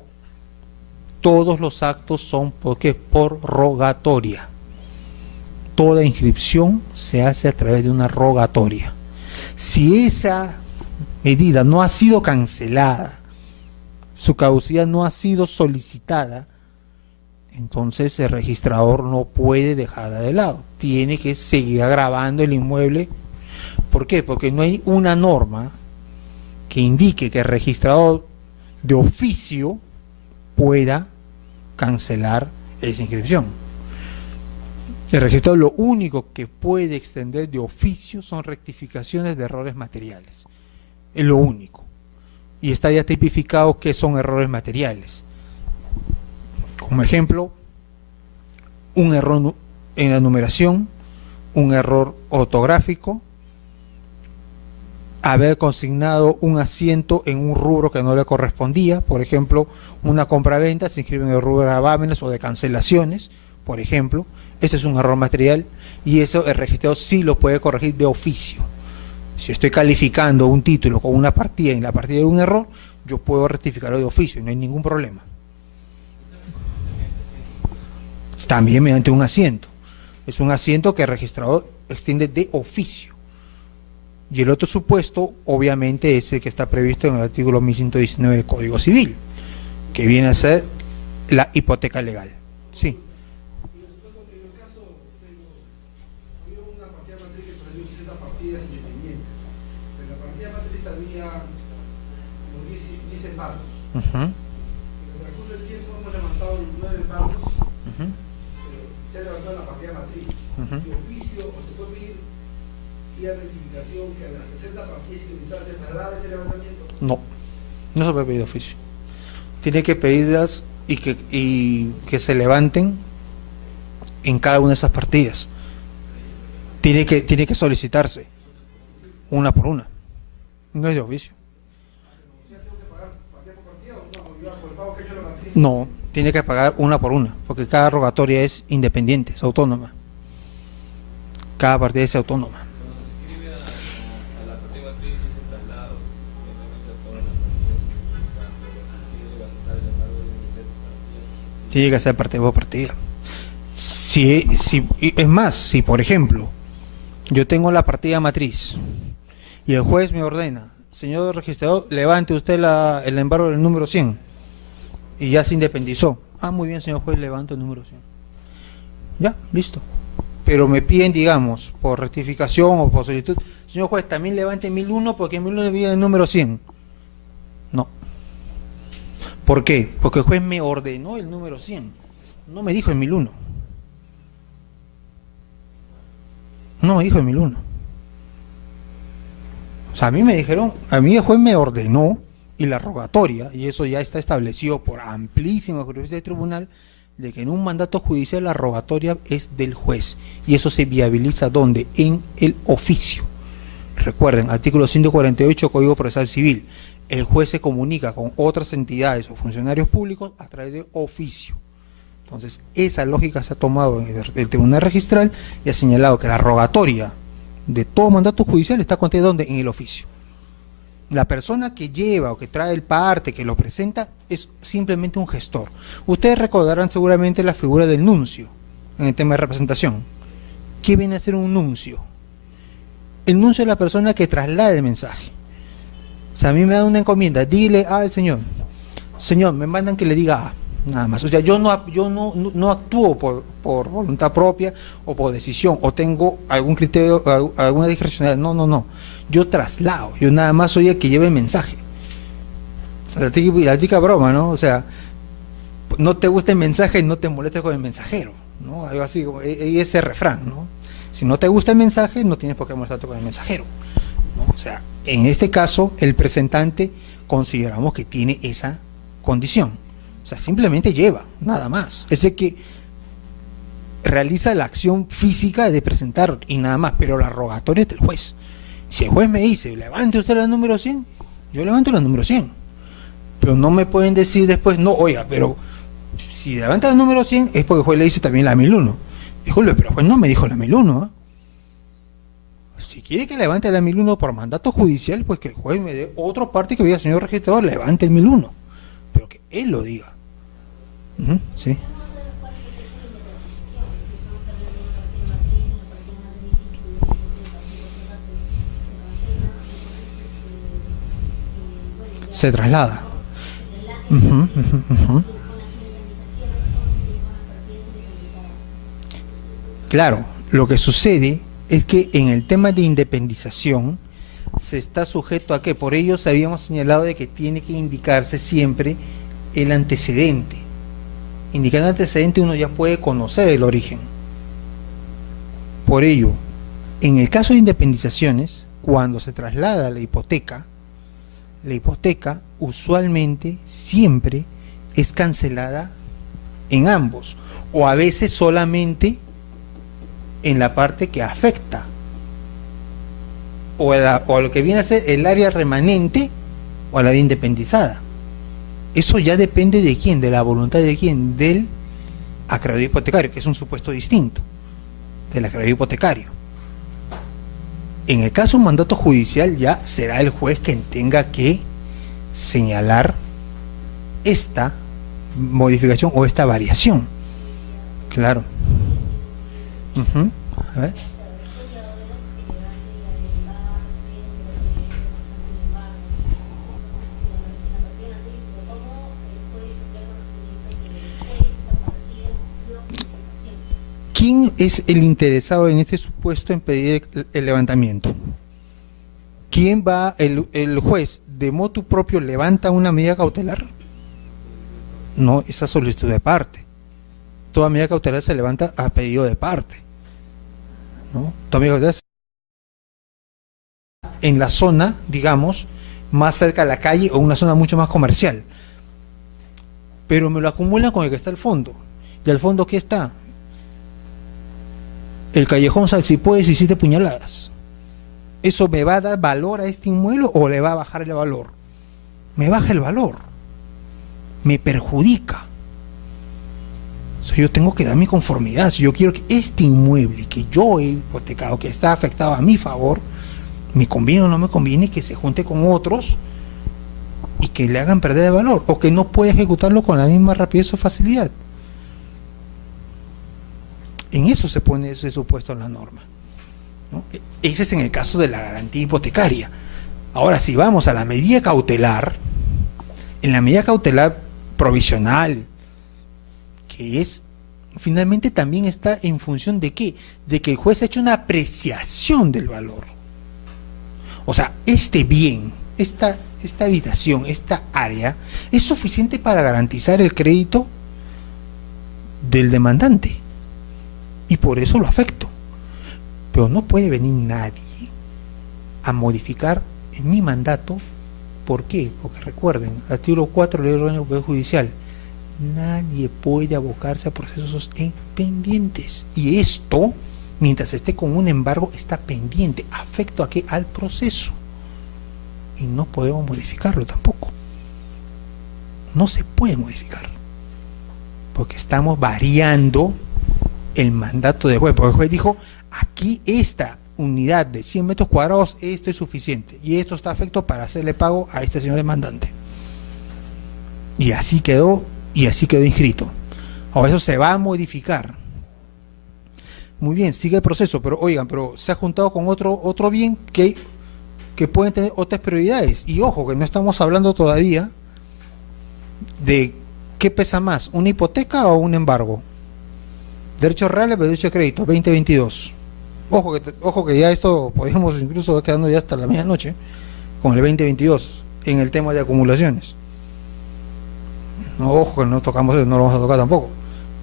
todos los actos son por rogatoria. Toda inscripción se hace a través de una rogatoria. Si esa medida no ha sido cancelada, su caducidad no ha sido solicitada, entonces el registrador no puede dejarla de lado, tiene que seguir grabando el inmueble. ¿Por qué? Porque no hay una norma que indique que el registrador de oficio pueda cancelar esa inscripción. El registrador lo único que puede extender de oficio son rectificaciones de errores materiales, es lo único, y está ya tipificado qué son errores materiales. Como ejemplo, un error en la numeración, un error ortográfico, haber consignado un asiento en un rubro que no le correspondía, por ejemplo, una compra-venta se inscribe en el rubro de gravámenes o de cancelaciones, por ejemplo, ese es un error material, y eso el registrador sí lo puede corregir de oficio. Si estoy calificando un título con una partida y en la partida de un error, yo puedo rectificarlo de oficio, no hay ningún problema. También mediante un asiento. Es un asiento que el registrador extiende de oficio. Y el otro supuesto, obviamente, es el que está previsto en el artículo 1119 del Código Civil, que viene a ser la hipoteca legal. Sí. En el caso, había una partida matriz que salió 60 partidas independientes. En la partida matriz había como 10 embargos. En el transcurso del tiempo hemos levantado 9 embargos. Se ha levantado la partida matriz. De oficio vía rectificación que a las 60 partidas indemnizadas se traslada ese levantamiento? No, no se puede pedir de oficio. Tiene que pedirlas y que se levanten en cada una de esas partidas. Tiene que solicitarse una por una. No es de oficio. O sea, ¿tengo que pagar partida por partida o no? Yo por el pago que he hecho la matriz. No, tiene que pagar una por una, porque cada rogatoria es independiente, es autónoma. Cada partida es autónoma. Cuando se escribe a la partida matriz y se traslado, obviamente a todas las partidas, tiene que levantar el embargo de ser partida. Tiene que ser partida por partida. Es más, si por ejemplo yo tengo la partida matriz y el juez me ordena, señor registrador, levante usted el embargo del número 100 y ya se independizó. Ah, muy bien, señor juez, levanto el número 100. Ya, listo. Pero me piden, digamos, por rectificación o por solicitud, señor juez, también levante 1001 porque en 1001 viene el número 100. No. ¿Por qué? Porque el juez me ordenó el número 100. No me dijo en 1001. No me dijo en 1001. O sea, a mí me dijeron, a mí el juez me ordenó y la rogatoria, y eso ya está establecido por amplísima jurisprudencia del tribunal, de que en un mandato judicial la rogatoria es del juez y eso se viabiliza ¿dónde? En el oficio. Recuerden, artículo 148 Código Procesal Civil, el juez se comunica con otras entidades o funcionarios públicos a través de oficio. Entonces, esa lógica se ha tomado en el Tribunal Registral y ha señalado que la rogatoria de todo mandato judicial está contenida ¿dónde? En el oficio. La persona que lleva o que trae el parte, que lo presenta, es simplemente un gestor. Ustedes recordarán seguramente la figura del nuncio en el tema de representación. ¿Qué viene a ser un nuncio? El nuncio es la persona que traslada el mensaje. O sea, a mí me dan una encomienda, dile al señor, me mandan que le diga A, nada más. O sea, yo no actúo por voluntad propia o por decisión, o tengo algún criterio, alguna discrecionalidad. No. Yo traslado, yo nada más soy el que lleva el mensaje. O sea, la tica broma, ¿no? O sea, no te gusta el mensaje, no te molestes con el mensajero, ¿no? Algo así, y ese refrán, ¿no? Si no te gusta el mensaje, no tienes por qué molestarte con el mensajero, ¿no? O sea, en este caso, el presentante consideramos que tiene esa condición. O sea, simplemente lleva, nada más. Es el que realiza la acción física de presentar y nada más, pero la rogatoria es del juez. Si el juez me dice, levante usted la número 100, yo levanto la número 100. Pero no me pueden decir después, no, oiga, pero si levanta el número 100 es porque el juez le dice también la 1001. Disculpe, pero el juez no me dijo la 1001, ¿eh? Si quiere que levante la 1001 por mandato judicial, pues que el juez me dé otra parte que diga, señor registrador, levante el 1001. Pero que él lo diga. Sí. Se traslada. Claro, lo que sucede es que en el tema de independización se está sujeto a que por ello habíamos señalado de que tiene que indicarse siempre el antecedente. Indicando el antecedente uno ya puede conocer el origen. Por ello, en el caso de independizaciones, cuando se traslada la hipoteca usualmente siempre es cancelada en ambos, o a veces solamente en la parte que afecta, o a lo que viene a ser el área remanente o al área independizada. Eso ya depende de quién, de la voluntad de quién, del acreedor hipotecario, que es un supuesto distinto del acreedor hipotecario. En el caso de un mandato judicial ya será el juez quien tenga que señalar esta modificación o esta variación. Claro. A ver. ¿Quién es el interesado en este supuesto en pedir el levantamiento? ¿Quién va, el juez de motu propio levanta una medida cautelar? No, esa solicitud de parte. Toda medida cautelar se levanta a pedido de parte, ¿no? Toda medida cautelar en la zona, digamos, más cerca a la calle o una zona mucho más comercial. Pero me lo acumulan con el que está al fondo. ¿Y al fondo qué está? El callejón Salsipó de 17 puñaladas. ¿Eso me va a dar valor a este inmueble o le va a bajar el valor? Me baja el valor. Me perjudica. O sea, yo tengo que dar mi conformidad. Si yo quiero que este inmueble que yo he hipotecado, que está afectado a mi favor, me conviene o no me conviene que se junte con otros y que le hagan perder el valor, o que no pueda ejecutarlo con la misma rapidez o facilidad. En eso se pone ese supuesto en la norma, ¿no? Ese es en el caso de la garantía hipotecaria. Ahora, si vamos a la medida cautelar, en la medida cautelar provisional, que es, finalmente también está en función de ¿qué? De que el juez ha hecho una apreciación del valor. O sea, este bien, esta habitación, esta área, es suficiente para garantizar el crédito del demandante. Y por eso lo afecto. Pero no puede venir nadie a modificar en mi mandato. ¿Por qué? Porque recuerden, artículo 4 de la Ley Orgánica del Poder Judicial, nadie puede abocarse a procesos pendientes. Y esto, mientras esté con un embargo, está pendiente. ¿Afecto a qué? Al proceso. Y no podemos modificarlo tampoco. No se puede modificar. Porque estamos variando el mandato del juez. Porque el juez dijo, aquí esta unidad de 100 metros cuadrados, esto es suficiente. Y esto está afecto para hacerle pago a este señor demandante. Y así quedó inscrito. Ahora eso se va a modificar. Muy bien, sigue el proceso, pero oigan, pero se ha juntado con otro bien que pueden tener otras prioridades. Y ojo, que no estamos hablando todavía de qué pesa más, una hipoteca o un embargo. Derechos reales o derecho de crédito, 2022. Ojo que ya esto podríamos incluso quedando ya hasta la medianoche con el 2022 en el tema de acumulaciones. No, ojo que no tocamos eso, no lo vamos a tocar tampoco,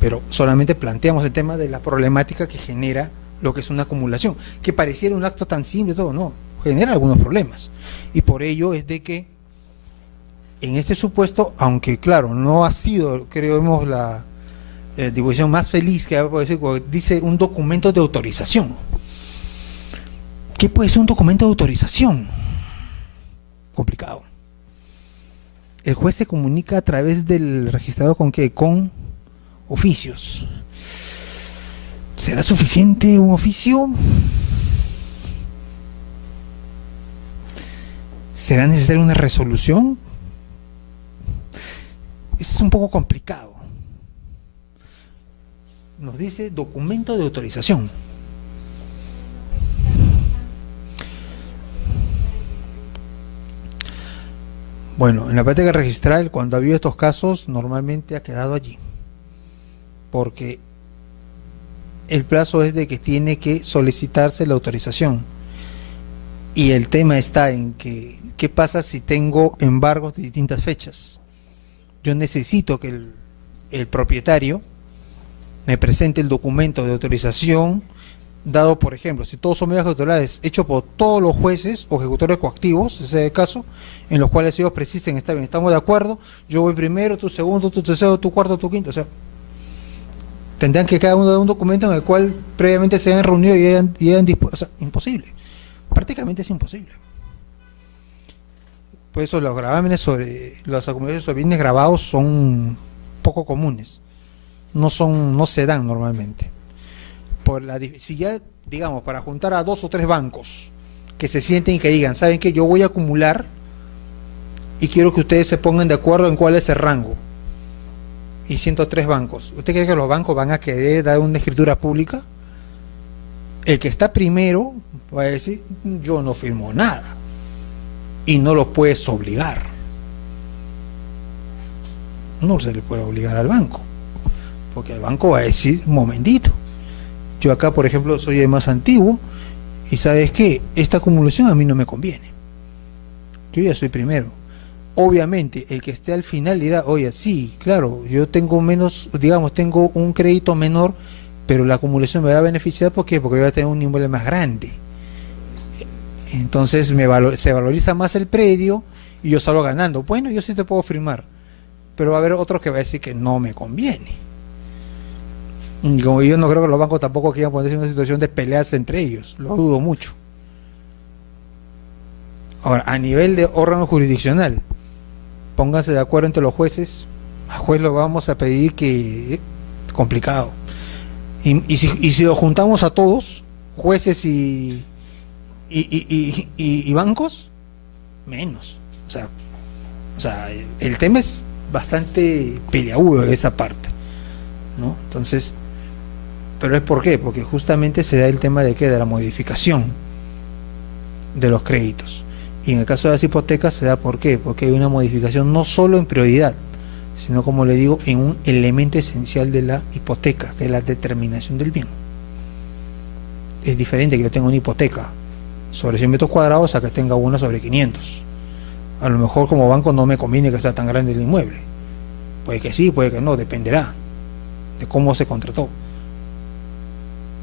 pero solamente planteamos el tema de la problemática que genera lo que es una acumulación, que pareciera un acto tan simple, todo, no, genera algunos problemas. Y por ello es de que en este supuesto, aunque claro, no ha sido, creemos, la divulgación más feliz que puede decir, dice un documento de autorización. ¿Qué puede ser un documento de autorización? Complicado. El juez se comunica a través del registrador ¿con qué? Con oficios. ¿Será suficiente un oficio? ¿Será necesaria una resolución? Es un poco complicado. Nos dice documento de autorización. Bueno, en la práctica registral, cuando ha habido estos casos, normalmente ha quedado allí. Porque el plazo es de que tiene que solicitarse la autorización. Y el tema está en que, ¿qué pasa si tengo embargos de distintas fechas? Yo necesito que el propietario me presente el documento de autorización dado, por ejemplo, si todos son medidas cautelares hechos por todos los jueces o ejecutores coactivos, ese es el caso, en los cuales ellos precisen, está bien, estamos de acuerdo, yo voy primero, tú segundo, tú tercero, tú cuarto, tú quinto, o sea, tendrán que cada uno dar un documento en el cual previamente se hayan reunido y hayan dispuesto, o sea, imposible, prácticamente es imposible. Por eso los gravámenes sobre las acumulaciones sobre bienes grabados son poco comunes, no se dan normalmente. Si ya, digamos, para juntar a 2 o 3 bancos que se sienten y que digan, ¿saben qué? Yo voy a acumular y quiero que ustedes se pongan de acuerdo en cuál es el rango. Y 103 bancos. ¿Usted cree que los bancos van a querer dar una escritura pública? El que está primero va a decir, yo no firmo nada. Y no lo puedes obligar. No se le puede obligar al banco. Porque el banco va a decir, un momentito. Yo acá, por ejemplo, soy el más antiguo y ¿sabes qué? Esta acumulación a mí no me conviene. Yo ya soy primero. Obviamente, el que esté al final dirá, oye, sí, claro, yo tengo menos, digamos, tengo un crédito menor, pero la acumulación me va a beneficiar, ¿por qué? Porque voy a tener un inmueble más grande. Entonces se valoriza más el predio y yo salgo ganando. Bueno, yo sí te puedo firmar, pero va a haber otro que va a decir que no me conviene. Y como yo no creo que los bancos tampoco quieran ponerse en una situación de peleas entre ellos, lo dudo mucho. Ahora, a nivel de órgano jurisdiccional, pónganse de acuerdo entre los jueces. A juez lo vamos a pedir que complicado. Y si lo juntamos a todos, jueces y bancos, menos. O sea, el tema es bastante peleagudo de esa parte, ¿no? Entonces, pero es ¿por qué? Porque justamente se da el tema de ¿qué? De la modificación de los créditos. Y en el caso de las hipotecas se da ¿por qué? Porque hay una modificación no solo en prioridad, sino, como le digo, en un elemento esencial de la hipoteca, que es la determinación del bien. Es diferente que yo tenga una hipoteca sobre 100 metros cuadrados a que tenga una sobre 500. A lo mejor como banco no me conviene que sea tan grande el inmueble. Puede que sí, puede que no, dependerá de cómo se contrató.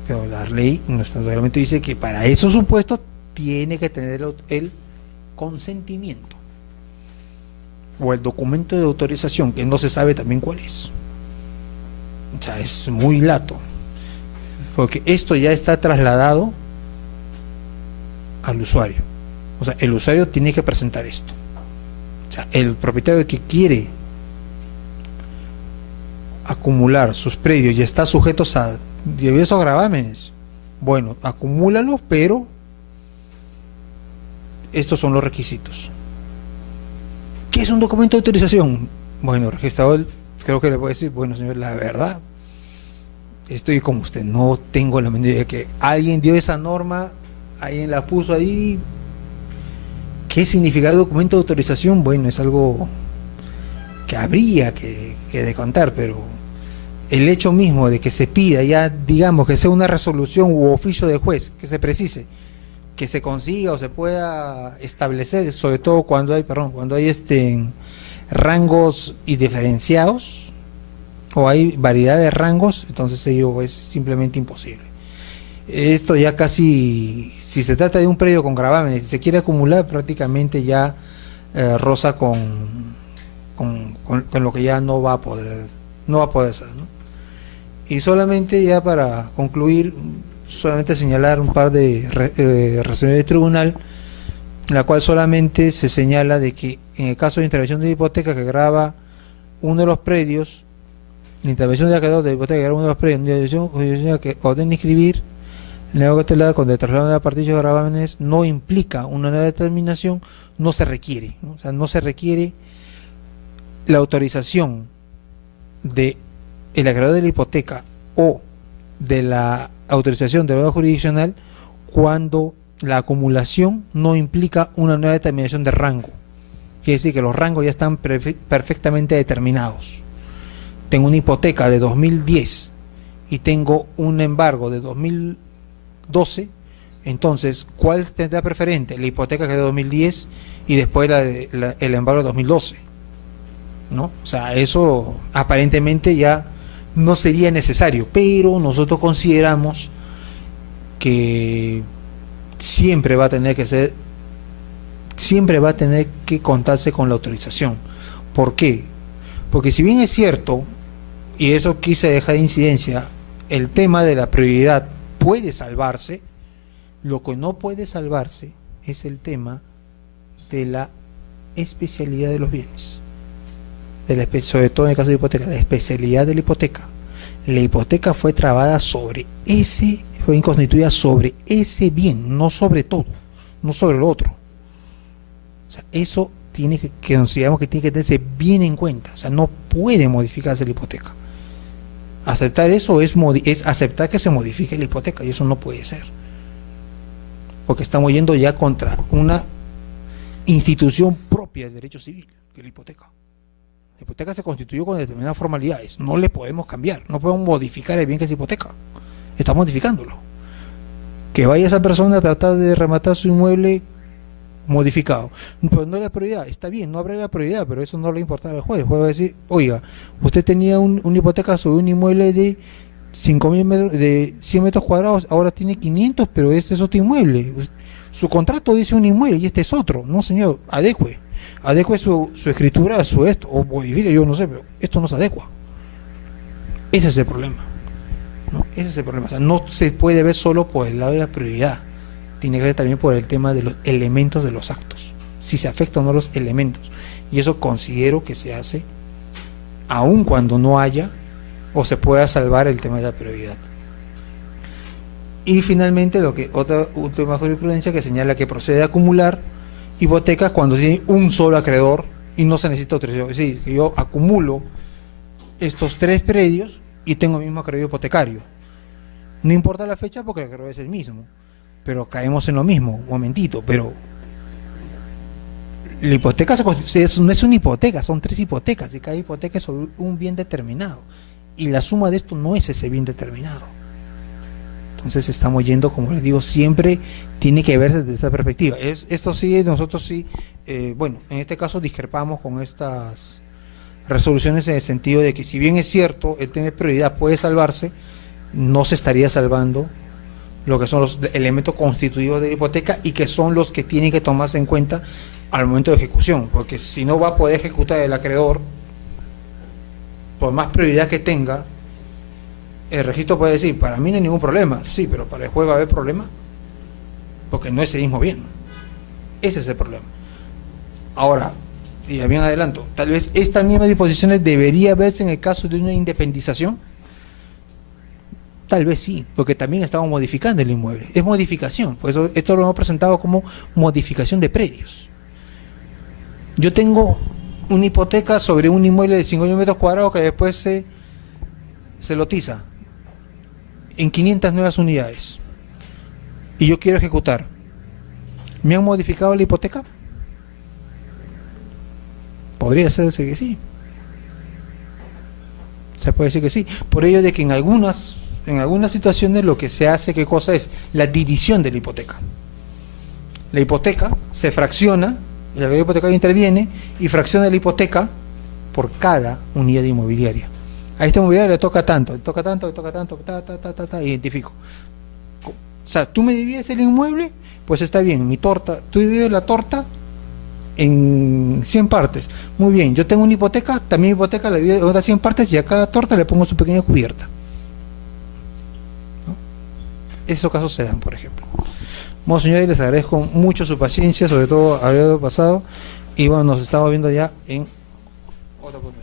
Pero la ley, nuestro reglamento dice que para esos supuestos tiene que tener el consentimiento o el documento de autorización, que no se sabe también cuál es. O sea, es muy lato, porque esto ya está trasladado al usuario. O sea, el usuario tiene que presentar esto. O sea, el propietario que quiere acumular sus predios y está sujetos a diversos gravámenes, bueno, acumúlalos, pero estos son los requisitos. ¿Qué es un documento de autorización? Bueno, el registrador creo que le puede decir, bueno, señor, la verdad, estoy como usted, no tengo la menor idea de que alguien dio esa norma, alguien la puso ahí. ¿Qué significa el documento de autorización? Bueno, es algo que habría que de contar, pero el hecho mismo de que se pida ya, digamos, que sea una resolución u oficio de juez, que se precise, que se consiga o se pueda establecer, sobre todo cuando hay, rangos y diferenciados, o hay variedad de rangos, entonces ello es simplemente imposible. Esto ya casi, si se trata de un predio con gravámenes, si se quiere acumular, prácticamente ya roza con lo que ya no va a poder ser, ¿no? Y solamente ya para concluir, solamente señalar un par de resoluciones del tribunal, en la cual solamente se señala de que en el caso de intervención de hipoteca que grava uno de los predios, la intervención de acreedor de hipoteca que grava uno de los predios, que ordena inscribir en la cautelar con determinación de apartillos de gravámenes no implica una nueva determinación, no se requiere, ¿no? O sea, no se requiere la autorización de el acreedor de la hipoteca o de la autorización del órgano jurisdiccional cuando la acumulación no implica una nueva determinación de rango. Quiere decir que los rangos ya están perfectamente determinados. Tengo una hipoteca de 2010 y tengo un embargo de 2012, entonces, ¿cuál tendrá preferente? La hipoteca que es de 2010 y después el embargo de 2012, ¿no? O sea, eso aparentemente ya no sería necesario, pero nosotros consideramos que siempre va a tener que contarse con la autorización. ¿Por qué? Porque si bien es cierto, y eso quise dejar de incidencia, el tema de la prioridad puede salvarse, lo que no puede salvarse es el tema de la especialidad de los bienes. Sobre todo en el caso de hipoteca, la especialidad de la hipoteca. La hipoteca fue trabada fue constituida sobre ese bien, no sobre todo, no sobre lo otro. O sea, eso tiene que consideramos que tiene que tenerse bien en cuenta. O sea, no puede modificarse la hipoteca. Aceptar eso es aceptar que se modifique la hipoteca, y eso no puede ser. Porque estamos yendo ya contra una institución propia del derecho civil, que es la hipoteca. La hipoteca se constituyó con determinadas formalidades, no le podemos cambiar, no podemos modificar el bien que es hipoteca, está modificándolo. Que vaya esa persona a tratar de rematar su inmueble modificado, pero no es la prioridad, está bien, no habrá la prioridad, pero eso no le importa al juez. El juez va a decir, oiga, usted tenía una hipoteca sobre un inmueble de 5.000 metros, de 100 metros cuadrados, ahora tiene 500, pero este es otro inmueble. Su contrato dice un inmueble y este es otro. No, señor, adecue su escritura a su esto, o modifique, yo no sé, pero esto no se adecua. Ese es el problema, ¿no? Ese es el problema. O sea, no se puede ver solo por el lado de la prioridad, tiene que ver también por el tema de los elementos de los actos, si se afectan o no los elementos. Y eso considero que se hace aun cuando no haya o se pueda salvar el tema de la prioridad. Y finalmente, otra última jurisprudencia que señala que procede a acumular hipotecas cuando tiene un solo acreedor y no se necesita autorización. Es decir, que yo acumulo estos 3 predios y tengo el mismo acreedor hipotecario. No importa la fecha porque el acreedor es el mismo, pero caemos en lo mismo, un momentito, pero la hipoteca no es una hipoteca, son 3 hipotecas y cada hipoteca es sobre un bien determinado y la suma de esto no es ese bien determinado. Entonces estamos yendo, como les digo, siempre tiene que verse desde esa perspectiva. Esto sí, nosotros sí, bueno, en este caso discrepamos con estas resoluciones en el sentido de que si bien es cierto el tema de prioridad puede salvarse, no se estaría salvando lo que son los elementos constitutivos de la hipoteca y que son los que tienen que tomarse en cuenta al momento de ejecución, porque si no va a poder ejecutar el acreedor, por más prioridad que tenga, el registro puede decir, para mí no hay ningún problema, sí, pero para el juez va a haber problema, porque no es el mismo bien. Ese es el problema. Ahora, y ya bien adelanto, tal vez estas mismas disposiciones debería verse en el caso de una independización. Tal vez sí, porque también estamos modificando el inmueble. Es modificación, por eso esto lo hemos presentado como modificación de predios. Yo tengo una hipoteca sobre un inmueble de 5.000 metros cuadrados que después se lotiza en 500 nuevas unidades y yo quiero ejecutar. ¿Me han modificado la hipoteca? Podría ser que sí. Se puede decir que sí. Por ello de que en algunas situaciones lo que se hace, ¿qué cosa es? La división de la hipoteca. La hipoteca se fracciona, el acreedor hipotecario interviene y fracciona la hipoteca por cada unidad inmobiliaria. A esta inmobiliaria le toca tanto, identifico. O sea, tú me divides el inmueble, pues está bien, mi torta, tú divides la torta en 100 partes. Muy bien, yo tengo una hipoteca, también mi hipoteca la divido en otras 100 partes y a cada torta le pongo su pequeña cubierta. ¿No? Esos casos se dan, por ejemplo. Bueno, señores, les agradezco mucho su paciencia, sobre todo haber pasado, y bueno, nos estamos viendo ya en otra oportunidad.